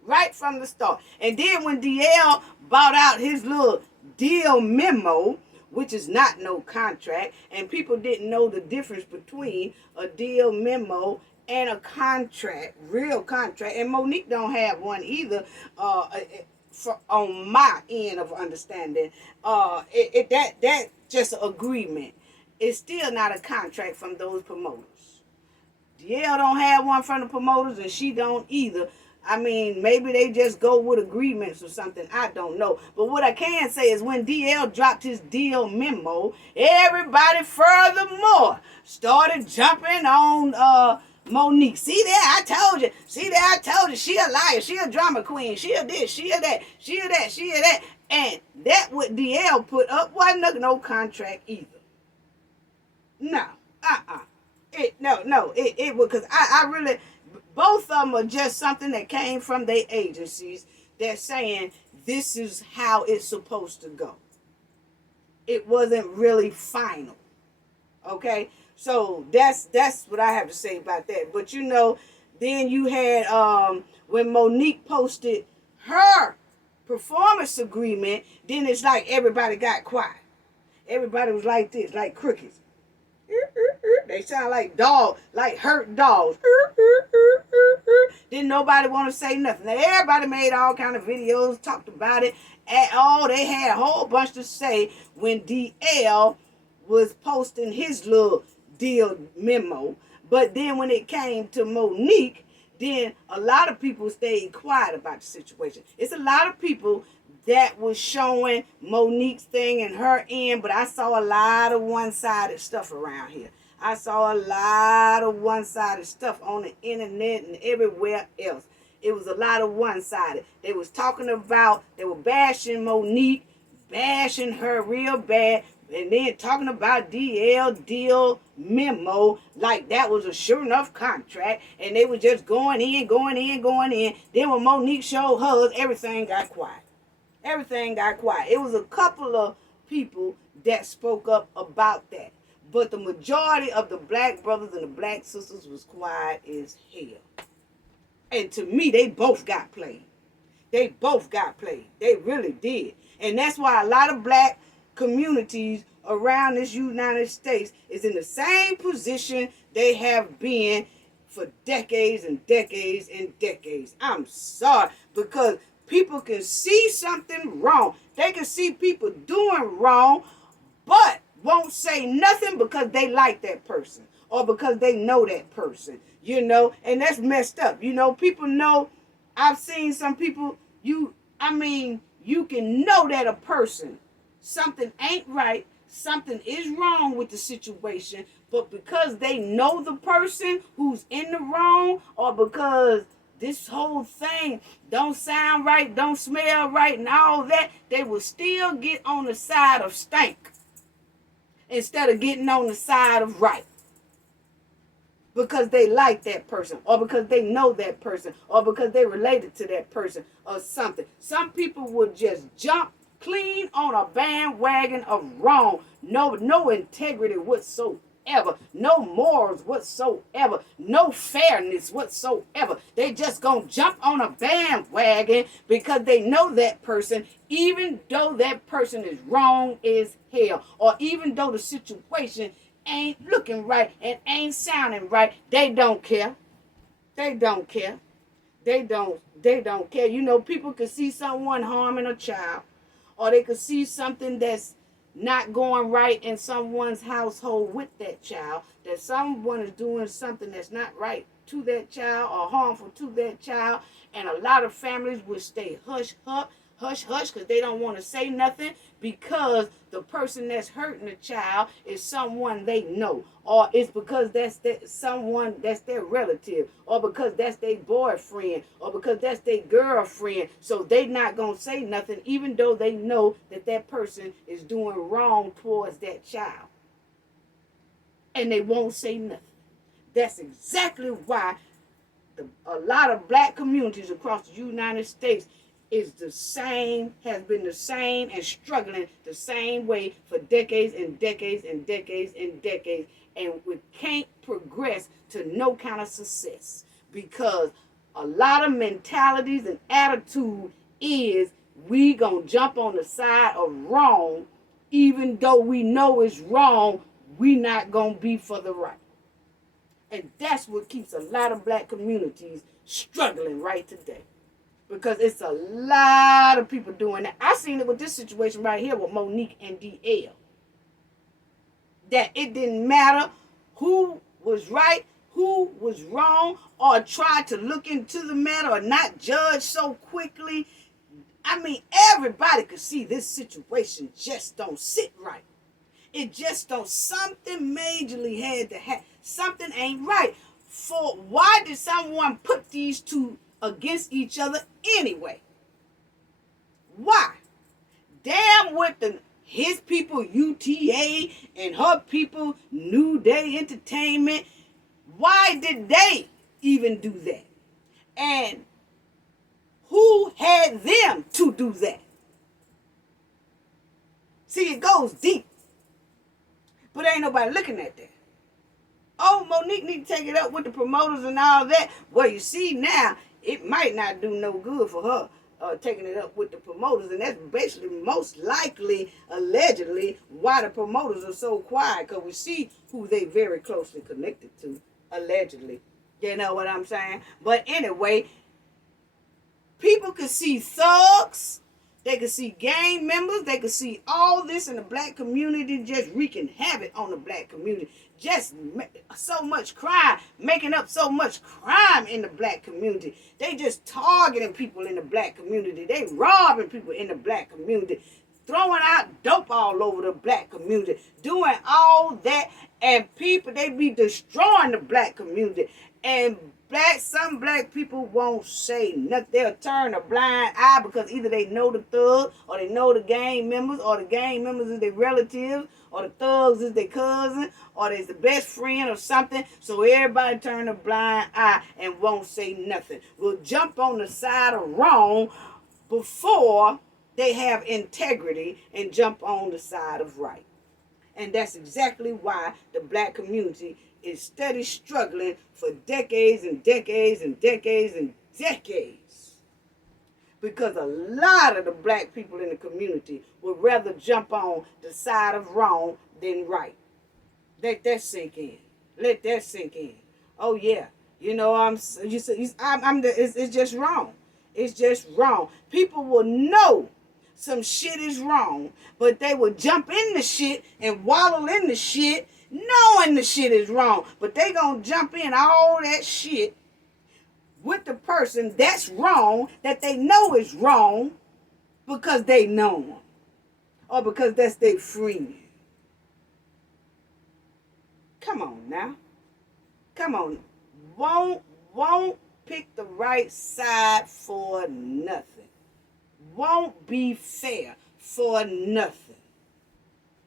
Right from the start. And then when DL bought out his little deal memo, which is not no contract, and people didn't know the difference between a deal memo and a contract, real contract, and Monique don't have one either, on my end of understanding. That just an agreement. It's still not a contract from those promoters. DL don't have one from the promoters, and she don't either. I mean, maybe they just go with agreements or something. I don't know. But what I can say is when DL dropped his deal memo, everybody furthermore started jumping on Monique. See there, I told you. See there, I told you. She a liar. She a drama queen. She a this. She a that. She a that. She a that. And that what DL put up wasn't no contract either. No. It was because I really... Both of them are just something that came from their agencies that's saying this is how it's supposed to go. It wasn't really final. Okay? So that's what I have to say about that. But you know, then you had when Monique posted her performance agreement, then it's like everybody got quiet. Everybody was like this, like crickets. They sound like dogs, like hurt dogs. Didn't nobody want to say nothing. Now, everybody made all kind of videos, talked about it. They had a whole bunch to say when DL was posting his little deal memo. But then when it came to Monique, then a lot of people stayed quiet about the situation. It's a lot of people that was showing Monique's thing and her end, but I saw a lot of one-sided stuff around here. I saw a lot of one-sided stuff on the internet and everywhere else. It was a lot of one-sided. They were bashing Monique, bashing her real bad, and then talking about DL deal memo like that was a sure enough contract, and they were just going in. Then when Monique showed hers, everything got quiet. Everything got quiet. It was a couple of people that spoke up about that. But the majority of the black brothers and the black sisters was quiet as hell. And to me, they both got played. They both got played. They really did. And that's why a lot of black communities around this United States is in the same position they have been for decades and decades and decades. I'm sorry, because people can see something wrong. They can see people doing wrong, but won't say nothing because they like that person or because they know that person, and that's messed up. People know. I've seen some people, you can know that a person, something ain't right, something is wrong with the situation, but because they know the person who's in the wrong, or because this whole thing don't sound right, don't smell right, and all that, they will still get on the side of stank instead of getting on the side of right. Because they like that person, or because they know that person, or because they related to that person, or something. Some people will just jump clean on a bandwagon of wrong. No integrity whatsoever. No morals whatsoever. No fairness whatsoever. They just gonna jump on a bandwagon because they know that person, even though that person is wrong as hell, or even though the situation ain't looking right and ain't sounding right. They don't care. They don't care. They don't care. People could see someone harming a child, or they could see something that's not going right in someone's household with that child, that someone is doing something that's not right to that child or harmful to that child, and a lot of families will stay hush, because they don't want to say nothing, because the person that's hurting the child is someone they know, or it's because that's someone that's their relative, or because that's their boyfriend, or because that's their girlfriend. So they not gonna say nothing, even though they know that person is doing wrong towards that child, and they won't say nothing. That's exactly why a lot of black communities across the United States has been the same and struggling the same way for decades and decades and decades and decades, and we can't progress to no kind of success, because a lot of mentalities and attitude is we gonna jump on the side of wrong, even though we know it's wrong. We not gonna be for the right, and that's what keeps a lot of black communities struggling right today. Because it's a lot of people doing that. I seen it with this situation right here with Monique and DL. That it didn't matter who was right, who was wrong, or try to look into the matter or not judge so quickly. Everybody could see this situation just don't sit right. It just don't. Something majorly had to happen. Something ain't right. For why did someone put these two against each other anyway? Why? Damn with his people UTA and her people New Day Entertainment. Why did they even do that? And who had them to do that? See, it goes deep. But ain't nobody looking at that. Oh, Monique need to take it up with the promoters and all that. Well, you see now, it might not do no good for her taking it up with the promoters. And that's basically most likely, allegedly, why the promoters are so quiet. Because we see who they very closely connected to, allegedly. You know what I'm saying? But anyway, people could see thugs, They could see gang members. They could see all this in the black community just wreaking havoc on the black community. Just so much crime, making up so much crime in the black community. They just targeting people in the black community. They robbing people in the black community. Throwing out dope all over the black community. Doing all that. And people, they be destroying the black community. And some black people won't say nothing. They'll turn a blind eye because either they know the thugs, or they know the gang members, or the gang members is their relatives, or the thugs is their cousin, or they's the best friend or something. So everybody turn a blind eye and won't say nothing. Will jump on the side of wrong before they have integrity and jump on the side of right. And that's exactly why the black community is steady struggling for decades and decades and decades and decades. Because a lot of the black people in the community would rather jump on the side of wrong than right. Let that sink in. Let that sink in. Oh yeah, you know it's just wrong. It's just wrong. People will know some shit is wrong, but they will jump in the shit and wallow in the shit knowing the shit is wrong. But they gonna jump in all that shit with the person that's wrong, that they know is wrong, because they know them. Or because that's their friend. Come on now. Come on. Won't pick the right side for nothing. Won't be fair for nothing.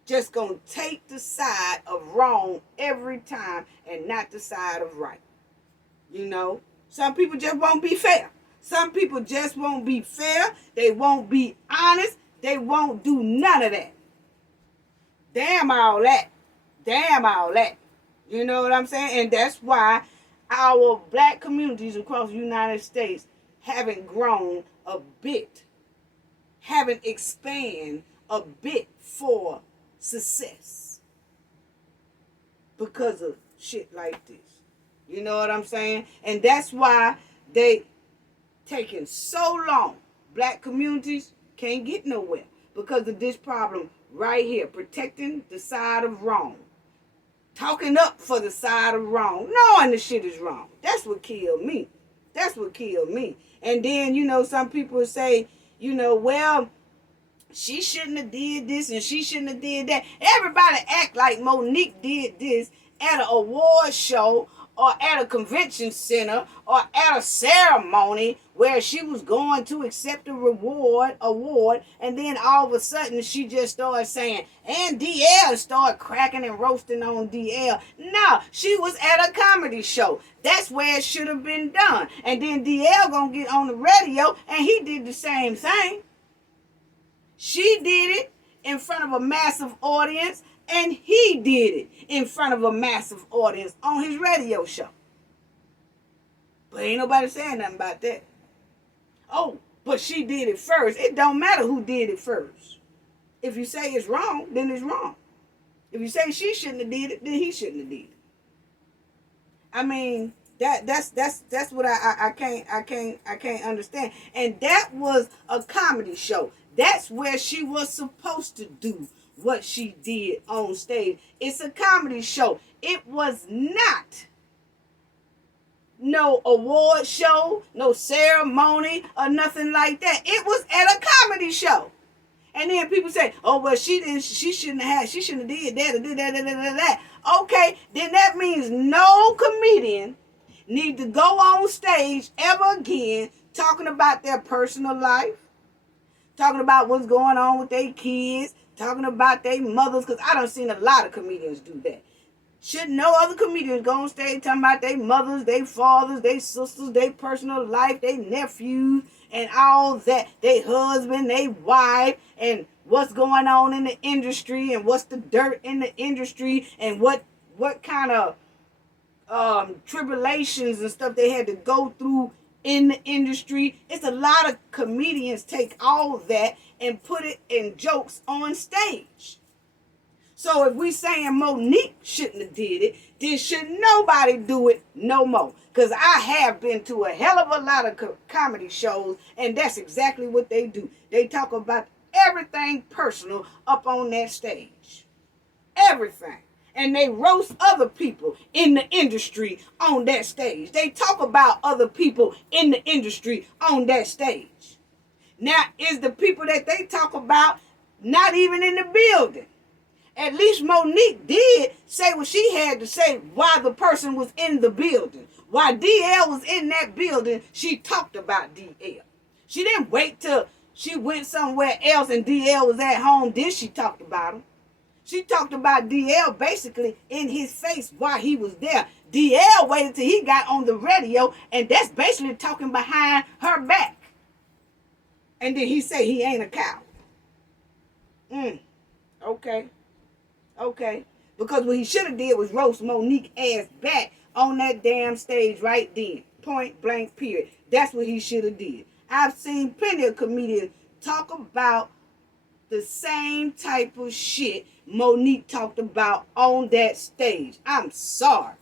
Just gonna take the side of wrong every time and not the side of right. You know, some people just won't be fair. Some people just won't be fair. They won't be honest. They won't do none of that. Damn all that. Damn all that. You know what I'm saying? And that's why our black communities across the United States haven't grown a bit. Haven't expanded a bit for success. Because of shit like this. You know what I'm saying? And that's why they taking so long. Black communities can't get nowhere because of this problem right here. Protecting the side of wrong. Talking up for the side of wrong. Knowing the shit is wrong. That's what killed me. That's what killed me. And then, you know, some people say, you know, well, she shouldn't have did this and she shouldn't have did that. Everybody act like Monique did this at an award show or at a convention center or at a ceremony where she was going to accept a award, and then all of a sudden she just started saying, and DL started cracking and roasting on DL. No, she was at a comedy show. That's where it should have been done. And then DL gonna get on the radio and he did the same thing. She did it in front of a massive audience, and he did it in front of a massive audience on his radio show. But ain't nobody saying nothing about that. Oh, but she did it first. It don't matter who did it first. If you say it's wrong, then it's wrong. If you say she shouldn't have did it, then he shouldn't have did it. I mean, that's what I can't understand. And that was a comedy show. That's where she was supposed to do what she did on stage. It's a comedy show. It was not no award show, no ceremony, or nothing like that. It was at a comedy show. And then people say, oh, well, she shouldn't have did that or did that. Okay, then that means no comedian need to go on stage ever again talking about their personal life, talking about what's going on with their kids, talking about their mothers, because I done seen a lot of comedians do that. Should no other comedians go on stage talking about their mothers, their fathers, their sisters, their personal life, their nephews, and all that, their husband, their wife, and what's going on in the industry, and what's the dirt in the industry, and what kind of tribulations and stuff they had to go through in the industry. It's a lot of comedians take all of that and put it in jokes on stage. So if we saying Monique shouldn't have did it, then should nobody do it no more. Because I have been to a hell of a lot of comedy shows, and that's exactly what they do. They talk about everything personal up on that stage. Everything. And they roast other people in the industry on that stage. They talk about other people in the industry on that stage. Now, is the people that they talk about not even in the building? At least Monique did say what she had to say while the person was in the building. While DL was in that building, she talked about DL. She didn't wait till she went somewhere else and DL was at home, then she talked about him. She talked about DL basically in his face while he was there. DL waited till he got on the radio, and that's basically talking behind her back. And then he say he ain't a coward. Okay. Okay. Because what he should have did was roast Monique ass back on that damn stage right then. Point blank period. That's what he should have did. I've seen plenty of comedians talk about the same type of shit Monique talked about on that stage. I'm sorry.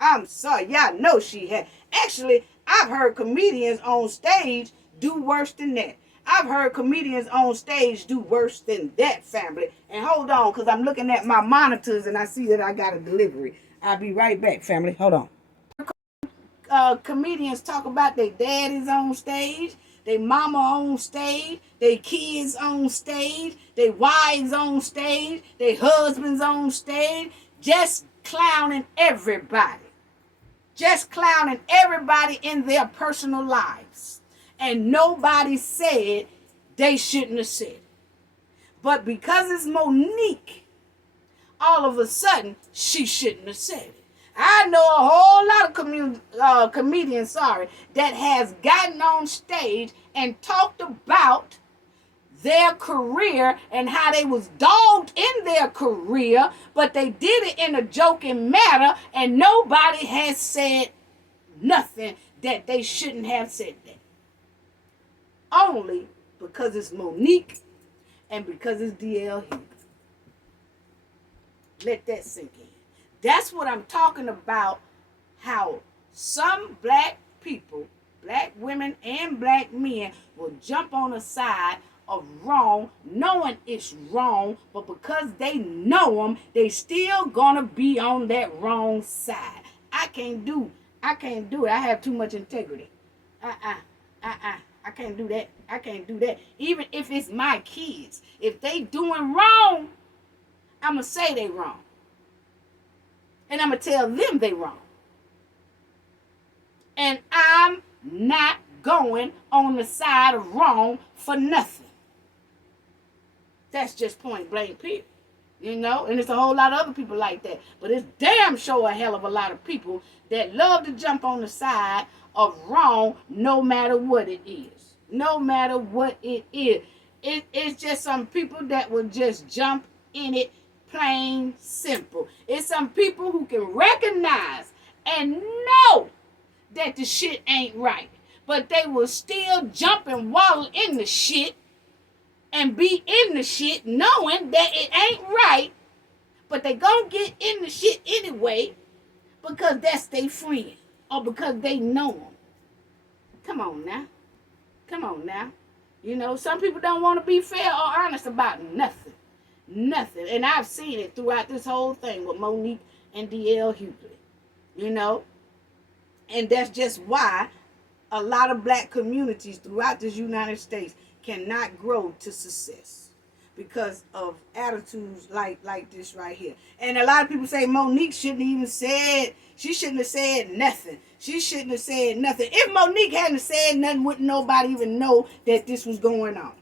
Y'all know she had. Actually, I've heard comedians on stage do worse than that. I've heard comedians on stage do worse than that, family. And hold on, because I'm looking at my monitors and I see that I got a delivery. I'll be right back, family. Hold on. Comedians talk about their daddies on stage, their mama on stage, their kids on stage, their wives on stage, their husbands on stage, just clowning everybody. Just clowning everybody in their personal lives. And nobody said they shouldn't have said it. But because it's Monique, all of a sudden, she shouldn't have said it. I know a whole lot of comedians, that has gotten on stage and talked about their career and how they was dogged in their career, but they did it in a joking manner, and nobody has said nothing that they shouldn't have said that. Only because it's Monique and because it's DL Hughley. Let that sink in. That's what I'm talking about, how some black people, black women and black men, will jump on the side of wrong, knowing it's wrong, but because they know them, they still gonna be on that wrong side. I can't do it. I have too much integrity. I can't do that. I can't do that. Even if it's my kids. If they doing wrong, I'm going to say they wrong. And I'm going to tell them they wrong. And I'm not going on the side of wrong for nothing. That's just point blank period. You know? And there's a whole lot of other people like that. But it's damn sure a hell of a lot of people that love to jump on the side of wrong no matter what it is. No matter what it is. It's just some people that will just jump in it plain simple. It's some people who can recognize and know that the shit ain't right. But they will still jump and waddle in the shit and be in the shit knowing that it ain't right. But they gonna get in the shit anyway because that's their friend or because they know them. Come on now. Come on now. You know, some people don't want to be fair or honest about nothing. Nothing. And I've seen it throughout this whole thing with Monique and DL Hughley. You know? And that's just why a lot of black communities throughout this United States cannot grow to success. Because of attitudes like this right here. And a lot of people say Monique she shouldn't have said nothing. She shouldn't have said nothing. If Monique hadn't said nothing, wouldn't nobody even know that this was going on.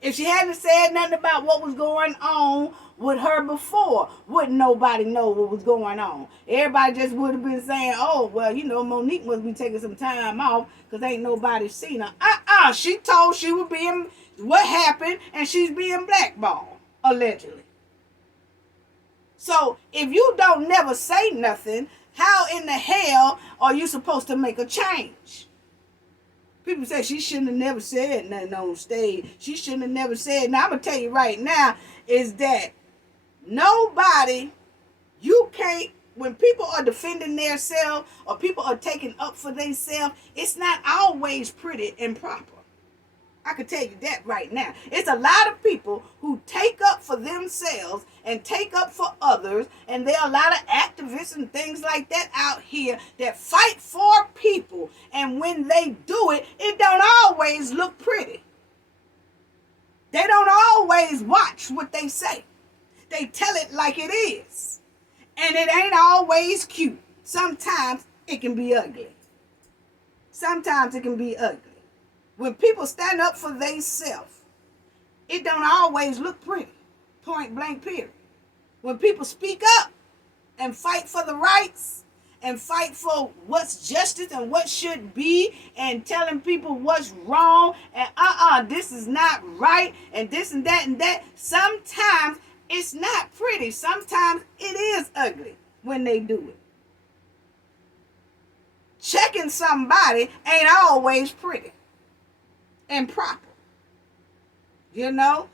If she hadn't said nothing about what was going on with her before, wouldn't nobody know what was going on. Everybody just would have been saying, oh, well, you know, Monique must be taking some time off because ain't nobody seen her. She told she was being, what happened, and she's being blackballed, allegedly. So if you don't never say nothing, how in the hell are you supposed to make a change? People say she shouldn't have never said nothing on stage. She shouldn't have never said. Now, I'm going to tell you right now is that Nobody, you can't, when people are defending themselves or people are taking up for themselves, it's not always pretty and proper. I can tell you that right now. It's a lot of people who take up for themselves and take up for others, and there are a lot of activists and things like that out here that fight for people, and when they do it, it don't always look pretty. They don't always watch what they say. They tell it like it is, and it ain't always cute. Sometimes it can be ugly. Sometimes it can be ugly. When people stand up for themselves, it don't always look pretty. Point blank period. When people speak up and fight for the rights and fight for what's justice and what should be and telling people what's wrong and this is not right and this and that, sometimes it's not pretty. Sometimes it is ugly when they do it. Checking somebody ain't always pretty and proper,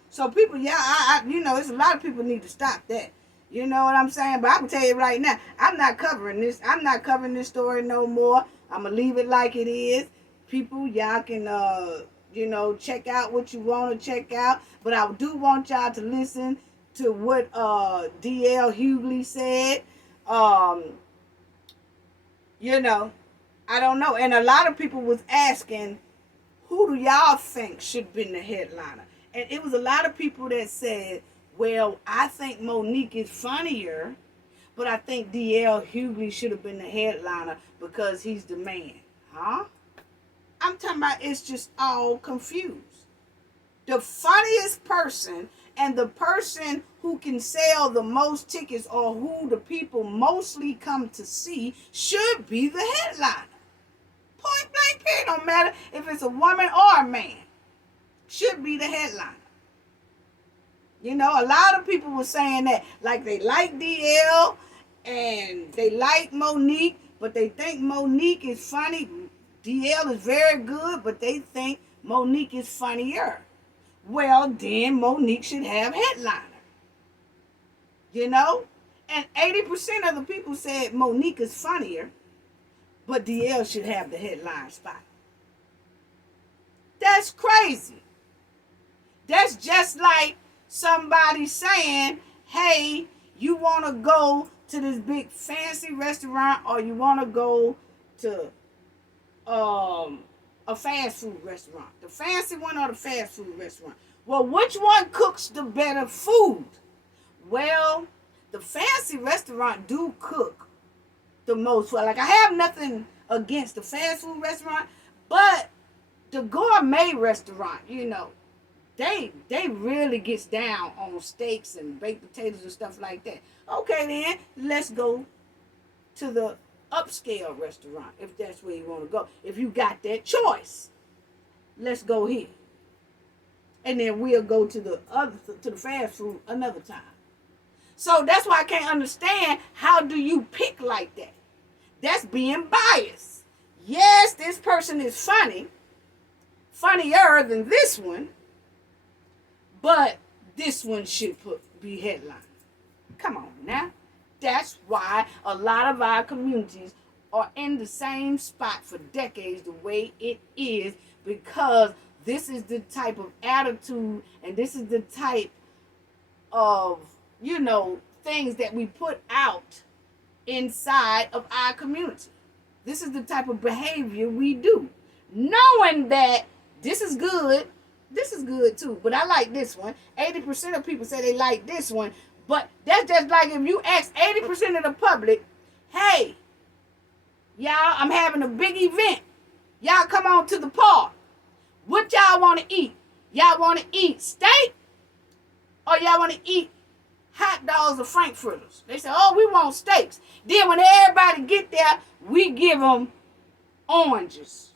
so people, it's a lot of people need to stop that. You know what I'm saying? But I can tell you right now, I'm not covering this story no more. I'm gonna leave it like it is. People, y'all can check out what you want to check out, but I do want y'all to listen to what DL Hughley said. I don't know, and a lot of people was asking, who do y'all think should have been the headliner? And it was a lot of people that said, well, I think Monique is funnier, but I think D.L. Hughley should have been the headliner because he's the man. Huh? I'm talking about it's just all confused. The funniest person and the person who can sell the most tickets or who the people mostly come to see should be the headliner. Point blank period. Don't matter if it's a woman or a man. Should be the headliner. A lot of people were saying that, like they like DL and they like Monique, but they think Monique is funny. DL is very good, but they think Monique is funnier. Well, then Monique should have headliner. And 80% of the people said Monique is funnier, but DL should have the headline spot. That's crazy. That's just like somebody saying, hey, you want to go to this big fancy restaurant or you want to go to a fast food restaurant. The fancy one or the fast food restaurant. Well, which one cooks the better food? Well, the fancy restaurant do cook the most. Like, I have nothing against the fast food restaurant, but the gourmet restaurant, they really gets down on steaks and baked potatoes and stuff like that. Okay, then let's go to the upscale restaurant if that's where you want to go. If you got that choice, let's go here, and then we'll go to the fast food another time. So that's why I can't understand, how do you pick like that? That's being biased. Yes, this person is funnier than this one, but this one should be headline. Come on now. That's why a lot of our communities are in the same spot for decades the way it is, because this is the type of attitude and this is the type of, things that we put out inside of our community. This is the type of behavior we do. Knowing that this is good too, but I like this one. 80% of people say they like this one, but that's just like if you ask 80% of the public, hey, y'all, I'm having a big event. Y'all come on to the park. What y'all want to eat? Y'all want to eat steak or y'all want to eat hot dogs or frankfurters? They say, oh, we want steaks. Then when everybody get there, we give them oranges.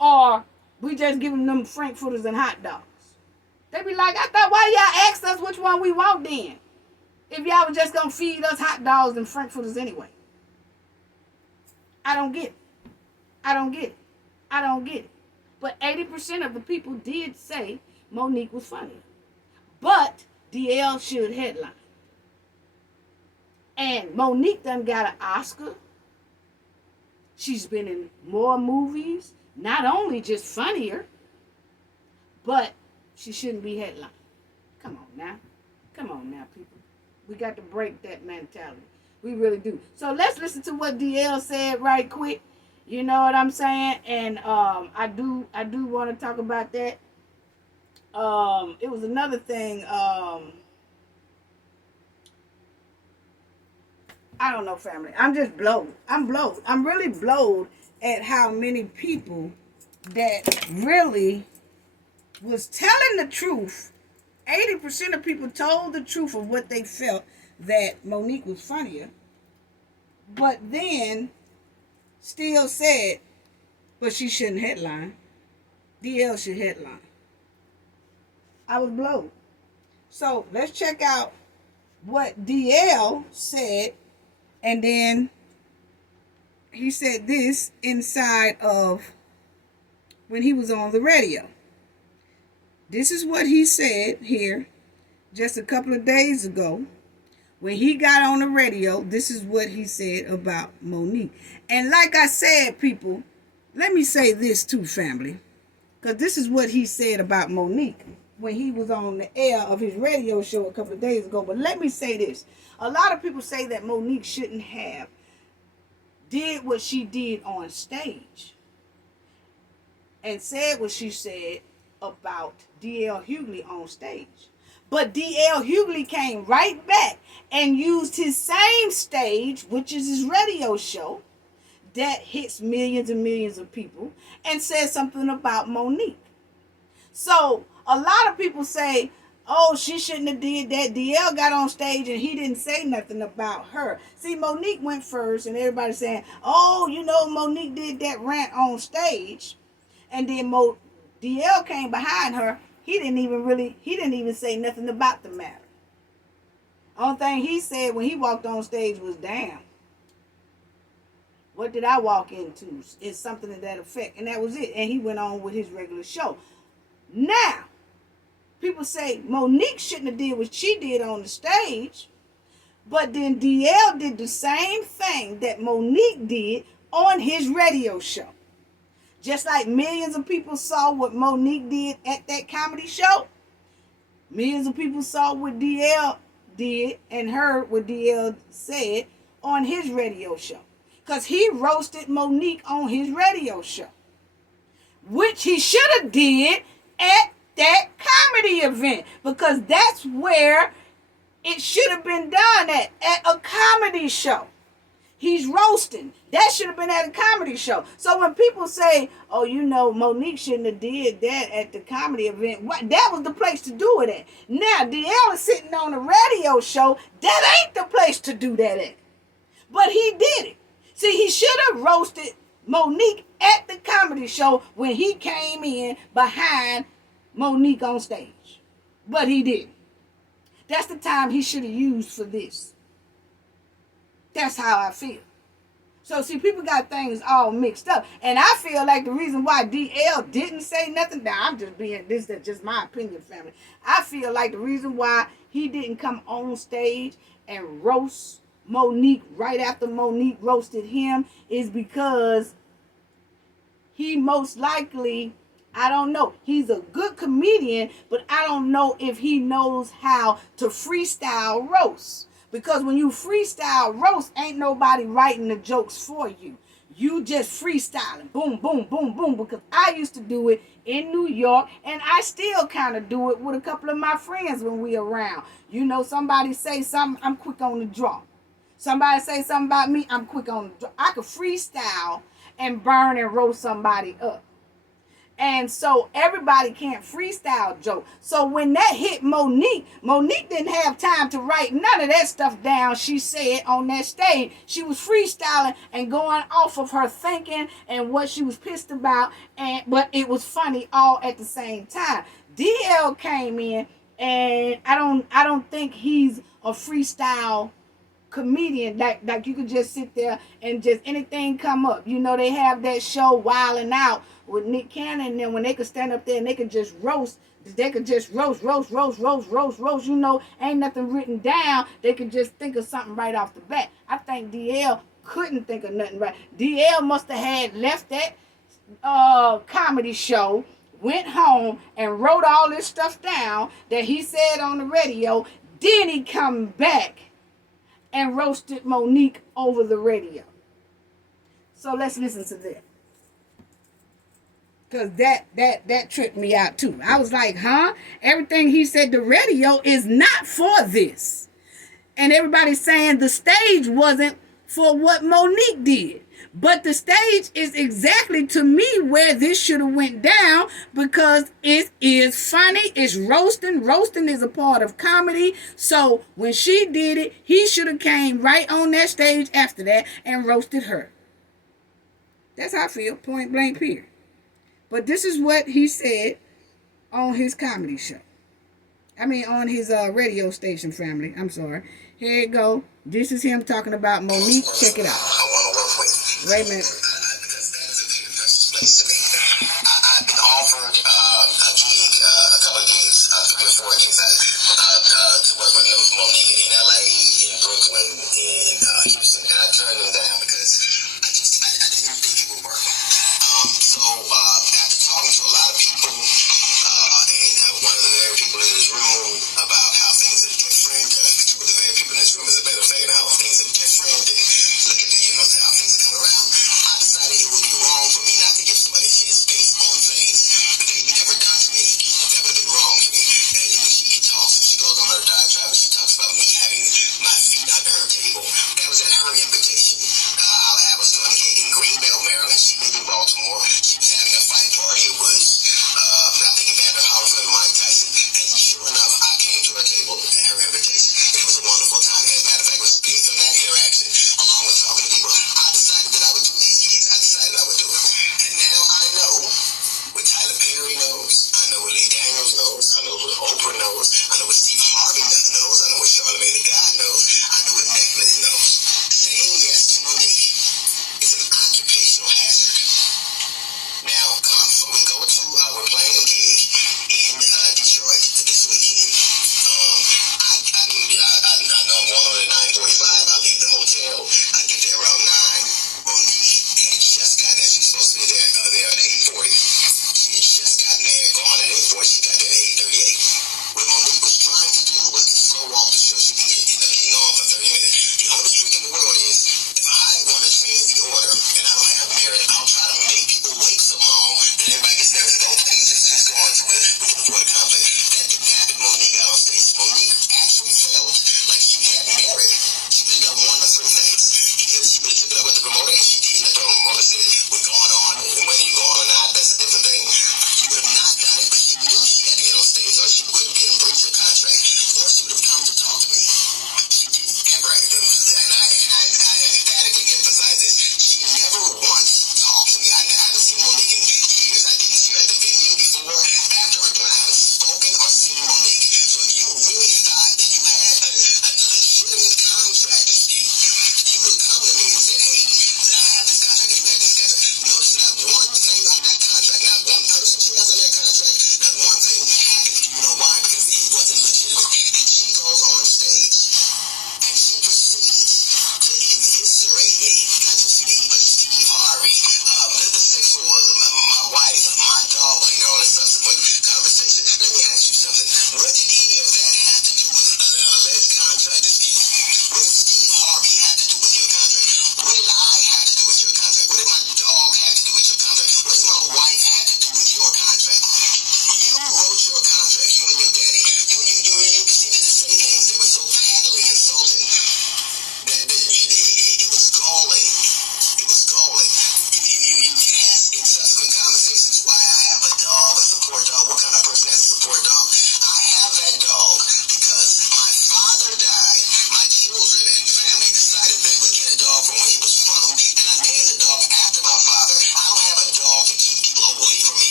Or we just give them frankfurters and hot dogs. They be like, I thought, why y'all asked us which one we want then? If y'all was just going to feed us hot dogs and frankfurters anyway. I don't get it. But 80% of the people did say Monique was funny. But DL should headline. And Monique done got an Oscar. She's been in more movies. Not only just funnier, but she shouldn't be headline. Come on now. Come on now, people. We got to break that mentality. We really do. So let's listen to what DL said right quick. You know what I'm saying? And I do want to talk about that. It was another thing. I don't know, family. I'm just blowed. I'm blowed. I'm really blowed at how many people that really was telling the truth. 80% of people told the truth of what they felt, that Monique was funnier, but then still said, but she shouldn't headline. DL should headline. I was blowed. So let's check out what DL said. And then he said this inside of when he was on the radio. This is what he said here just a couple of days ago. When he got on the radio, this is what he said about Monique. And like I said, people, let me say this too, family. Because this is what he said about Monique when he was on the air of his radio show a couple of days ago. But let me say this. A lot of people say that Monique shouldn't have did what she did on stage and said what she said about D.L. Hughley on stage. But D.L. Hughley came right back and used his same stage, which is his radio show, that hits millions and millions of people, and said something about Monique. So a lot of people say, oh, she shouldn't have did that. DL got on stage and he didn't say nothing about her. See, Monique went first and everybody's saying, oh, you know, Monique did that rant on stage. And then DL came behind her. He didn't even say nothing about the matter. Only thing he said when he walked on stage was, damn, what did I walk into? It's something to that effect. And that was it. And he went on with his regular show. Now, people say Monique shouldn't have did what she did on the stage, but then DL did the same thing that Monique did on his radio show. Just like millions of people saw what Monique did at that comedy show, millions of people saw what DL did and heard what DL said on his radio show. Because he roasted Monique on his radio show, which he should have did at that comedy event, because that's where it should have been done at a comedy show. He's roasting. That should have been at a comedy show. So when people say, oh, you know, Monique shouldn't have did that at the comedy event, that was the place to do it at. Now, DL is sitting on a radio show. That ain't the place to do that at. But he did it. See, he should have roasted Monique at the comedy show when he came in behind Monique on stage. But he didn't. That's the time he should have used for this. That's how I feel. So see, people got things all mixed up. And I feel like the reason why DL didn't say nothing, now this is just my opinion, family. I feel like the reason why he didn't come on stage and roast Monique right after Monique roasted him is because he most likely, I don't know, he's a good comedian, but I don't know if he knows how to freestyle roast. Because when you freestyle roast, ain't nobody writing the jokes for you. You just freestyling. Boom, boom, boom, boom. Because I used to do it in New York, and I still kind of do it with a couple of my friends when we around. You know, somebody say something, I'm quick on the draw. Somebody say something about me, I'm quick on the draw. I could freestyle and burn and roast somebody up. And so everybody can't freestyle joke. So when that hit Monique didn't have time to write none of that stuff down she said on that stage. She was freestyling and going off of her thinking and what she was pissed about, but it was funny all at the same time. DL came in, and I don't think he's a freestyle comedian, like you could just sit there and just anything come up. You know, they have that show Wildin' Out with Nick Cannon, and then when they could stand up there and they could just roast. They could just roast. You know, ain't nothing written down. They could just think of something right off the bat. I think DL couldn't think of nothing right. DL must have had left that comedy show, went home and wrote all this stuff down that he said on the radio. Then he come back and roasted Monique over the radio. So let's listen to that. Because that tripped me out too. I was like, huh? Everything he said the radio is not for this. And everybody's saying the stage wasn't for what Monique did. But the stage is exactly, to me, where this should have went down, because it is funny. It's roasting. Roasting is a part of comedy. So when she did it, he should have came right on that stage after that and roasted her. That's how I feel, point blank period. But this is what he said on his comedy show. I mean, on his radio station, family. I'm sorry. Here you go. This is him talking about Monique. Check it out. Wait a minute. I've been offered a gig, a couple of gigs, 3 or 4 gigs, to work with Monique in LA, in Brooklyn, in Houston, and I turned them down because I didn't think it would work. So after talking to a lot of people, and one of the very people in this room about how things are different, 2 of the very people in this room, as a matter of fact, and how things are different, and look at how things are coming around, I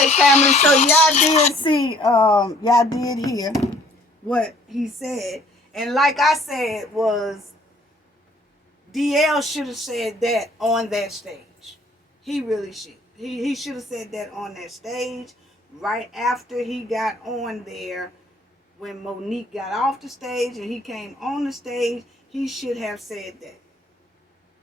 Okay, family. So y'all did see, y'all did hear what he said, and like I said, was DL should have said that on that stage. He really should. He should have said that on that stage right after he got on there. When Monique got off the stage and he came on the stage, he should have said that.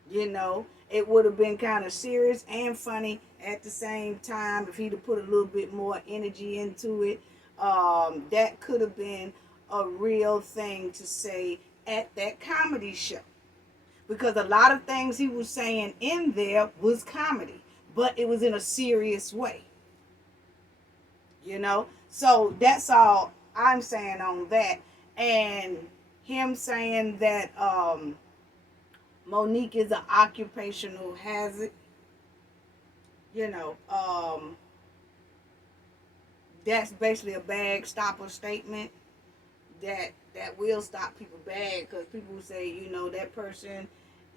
You know, it would have been kind of serious and funny at the same time if he'd have put a little bit more energy into it. That could have been a real thing to say at that comedy show, because a lot of things he was saying in there was comedy, but it was in a serious way. You know, so that's all I'm saying on that. And him saying that Monique is an occupational hazard, you know, that's basically a bag stopper statement that will stop people bad, because people say, you know, that person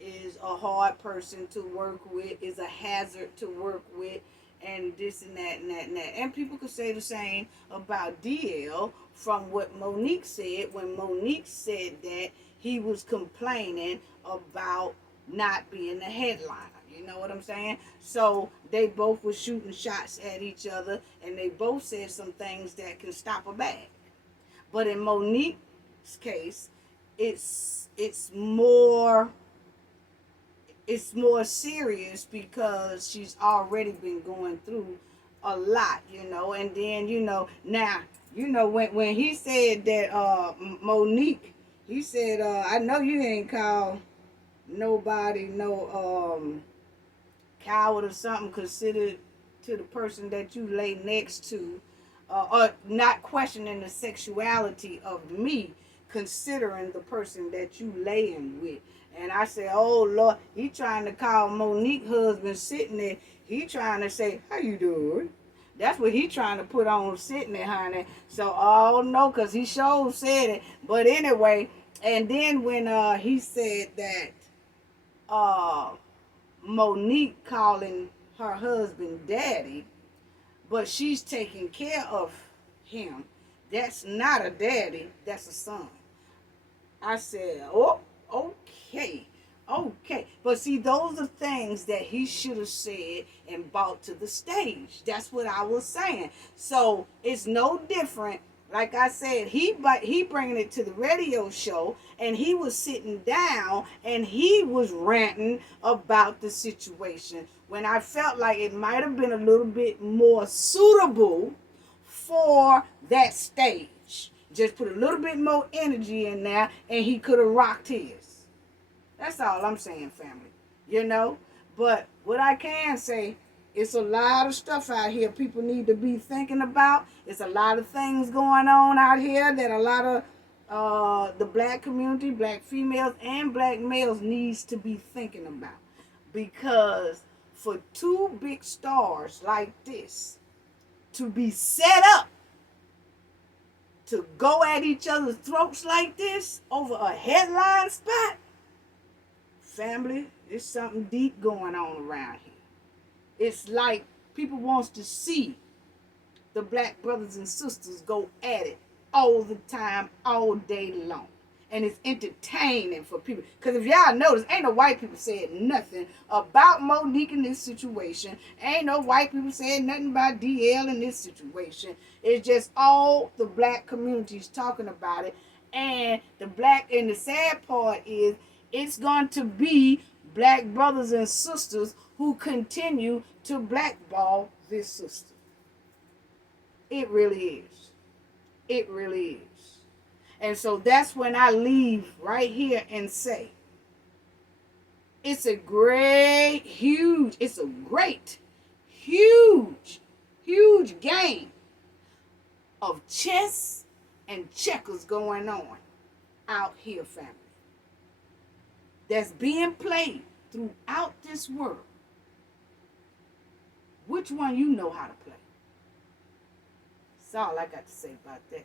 is a hard person to work with, is a hazard to work with, and this and that and that and that. And people could say the same about DL from what Monique said. When Monique said that, he was complaining about not being the headliner. You know what I'm saying? So they both were shooting shots at each other, and they both said some things that can stop a bag. But in Monique's case, it's more serious because she's already been going through a lot, you know. And then, you know, now, you know, when he said that Monique, he said, I know you ain't called nobody no coward or something, considered to the person that you lay next to, or not questioning the sexuality of me, considering the person that you laying with. And I said, oh Lord, he trying to call Monique husband sitting there. He trying to say, how you doing? That's what he trying to put on sitting there, honey. So, oh no, because he sure said it. But anyway, and then when he said that Monique calling her husband daddy, but she's taking care of him, that's not a daddy, that's a son. I said, oh, okay, okay. But see, those are things that he should have said and brought to the stage. That's what I was saying. So it's no different. Like I said, he bringing it to the radio show, and he was sitting down and he was ranting about the situation, when I felt like it might have been a little bit more suitable for that stage. Just put a little bit more energy in there and he could have rocked his. That's all I'm saying, family. You know? But what I can say, it's a lot of stuff out here people need to be thinking about. It's a lot of things going on out here that a lot of the black community, black females and black males needs to be thinking about. Because for two big stars like this to be set up to go at each other's throats like this over a headline spot, family, there's something deep going on around here. It's like people wants to see the black brothers and sisters go at it all the time, all day long. And it's entertaining for people. Because if y'all notice, ain't no white people saying nothing about Monique in this situation. Ain't no white people saying nothing about DL in this situation. It's just all the black communities talking about it. And the sad part is, it's going to be black brothers and sisters who continue to blackball this sister. It really is. It really is. And so that's when I leave right here and say, it's a great, huge game of chess and checkers going on out here, family. That's being played throughout this world. Which one you know how to play? That's all I got to say about that.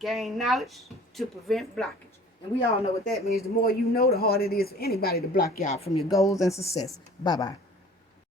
Gain knowledge to prevent blockage. And we all know what that means. The more you know, the harder it is for anybody to block you out from your goals and success. Bye-bye.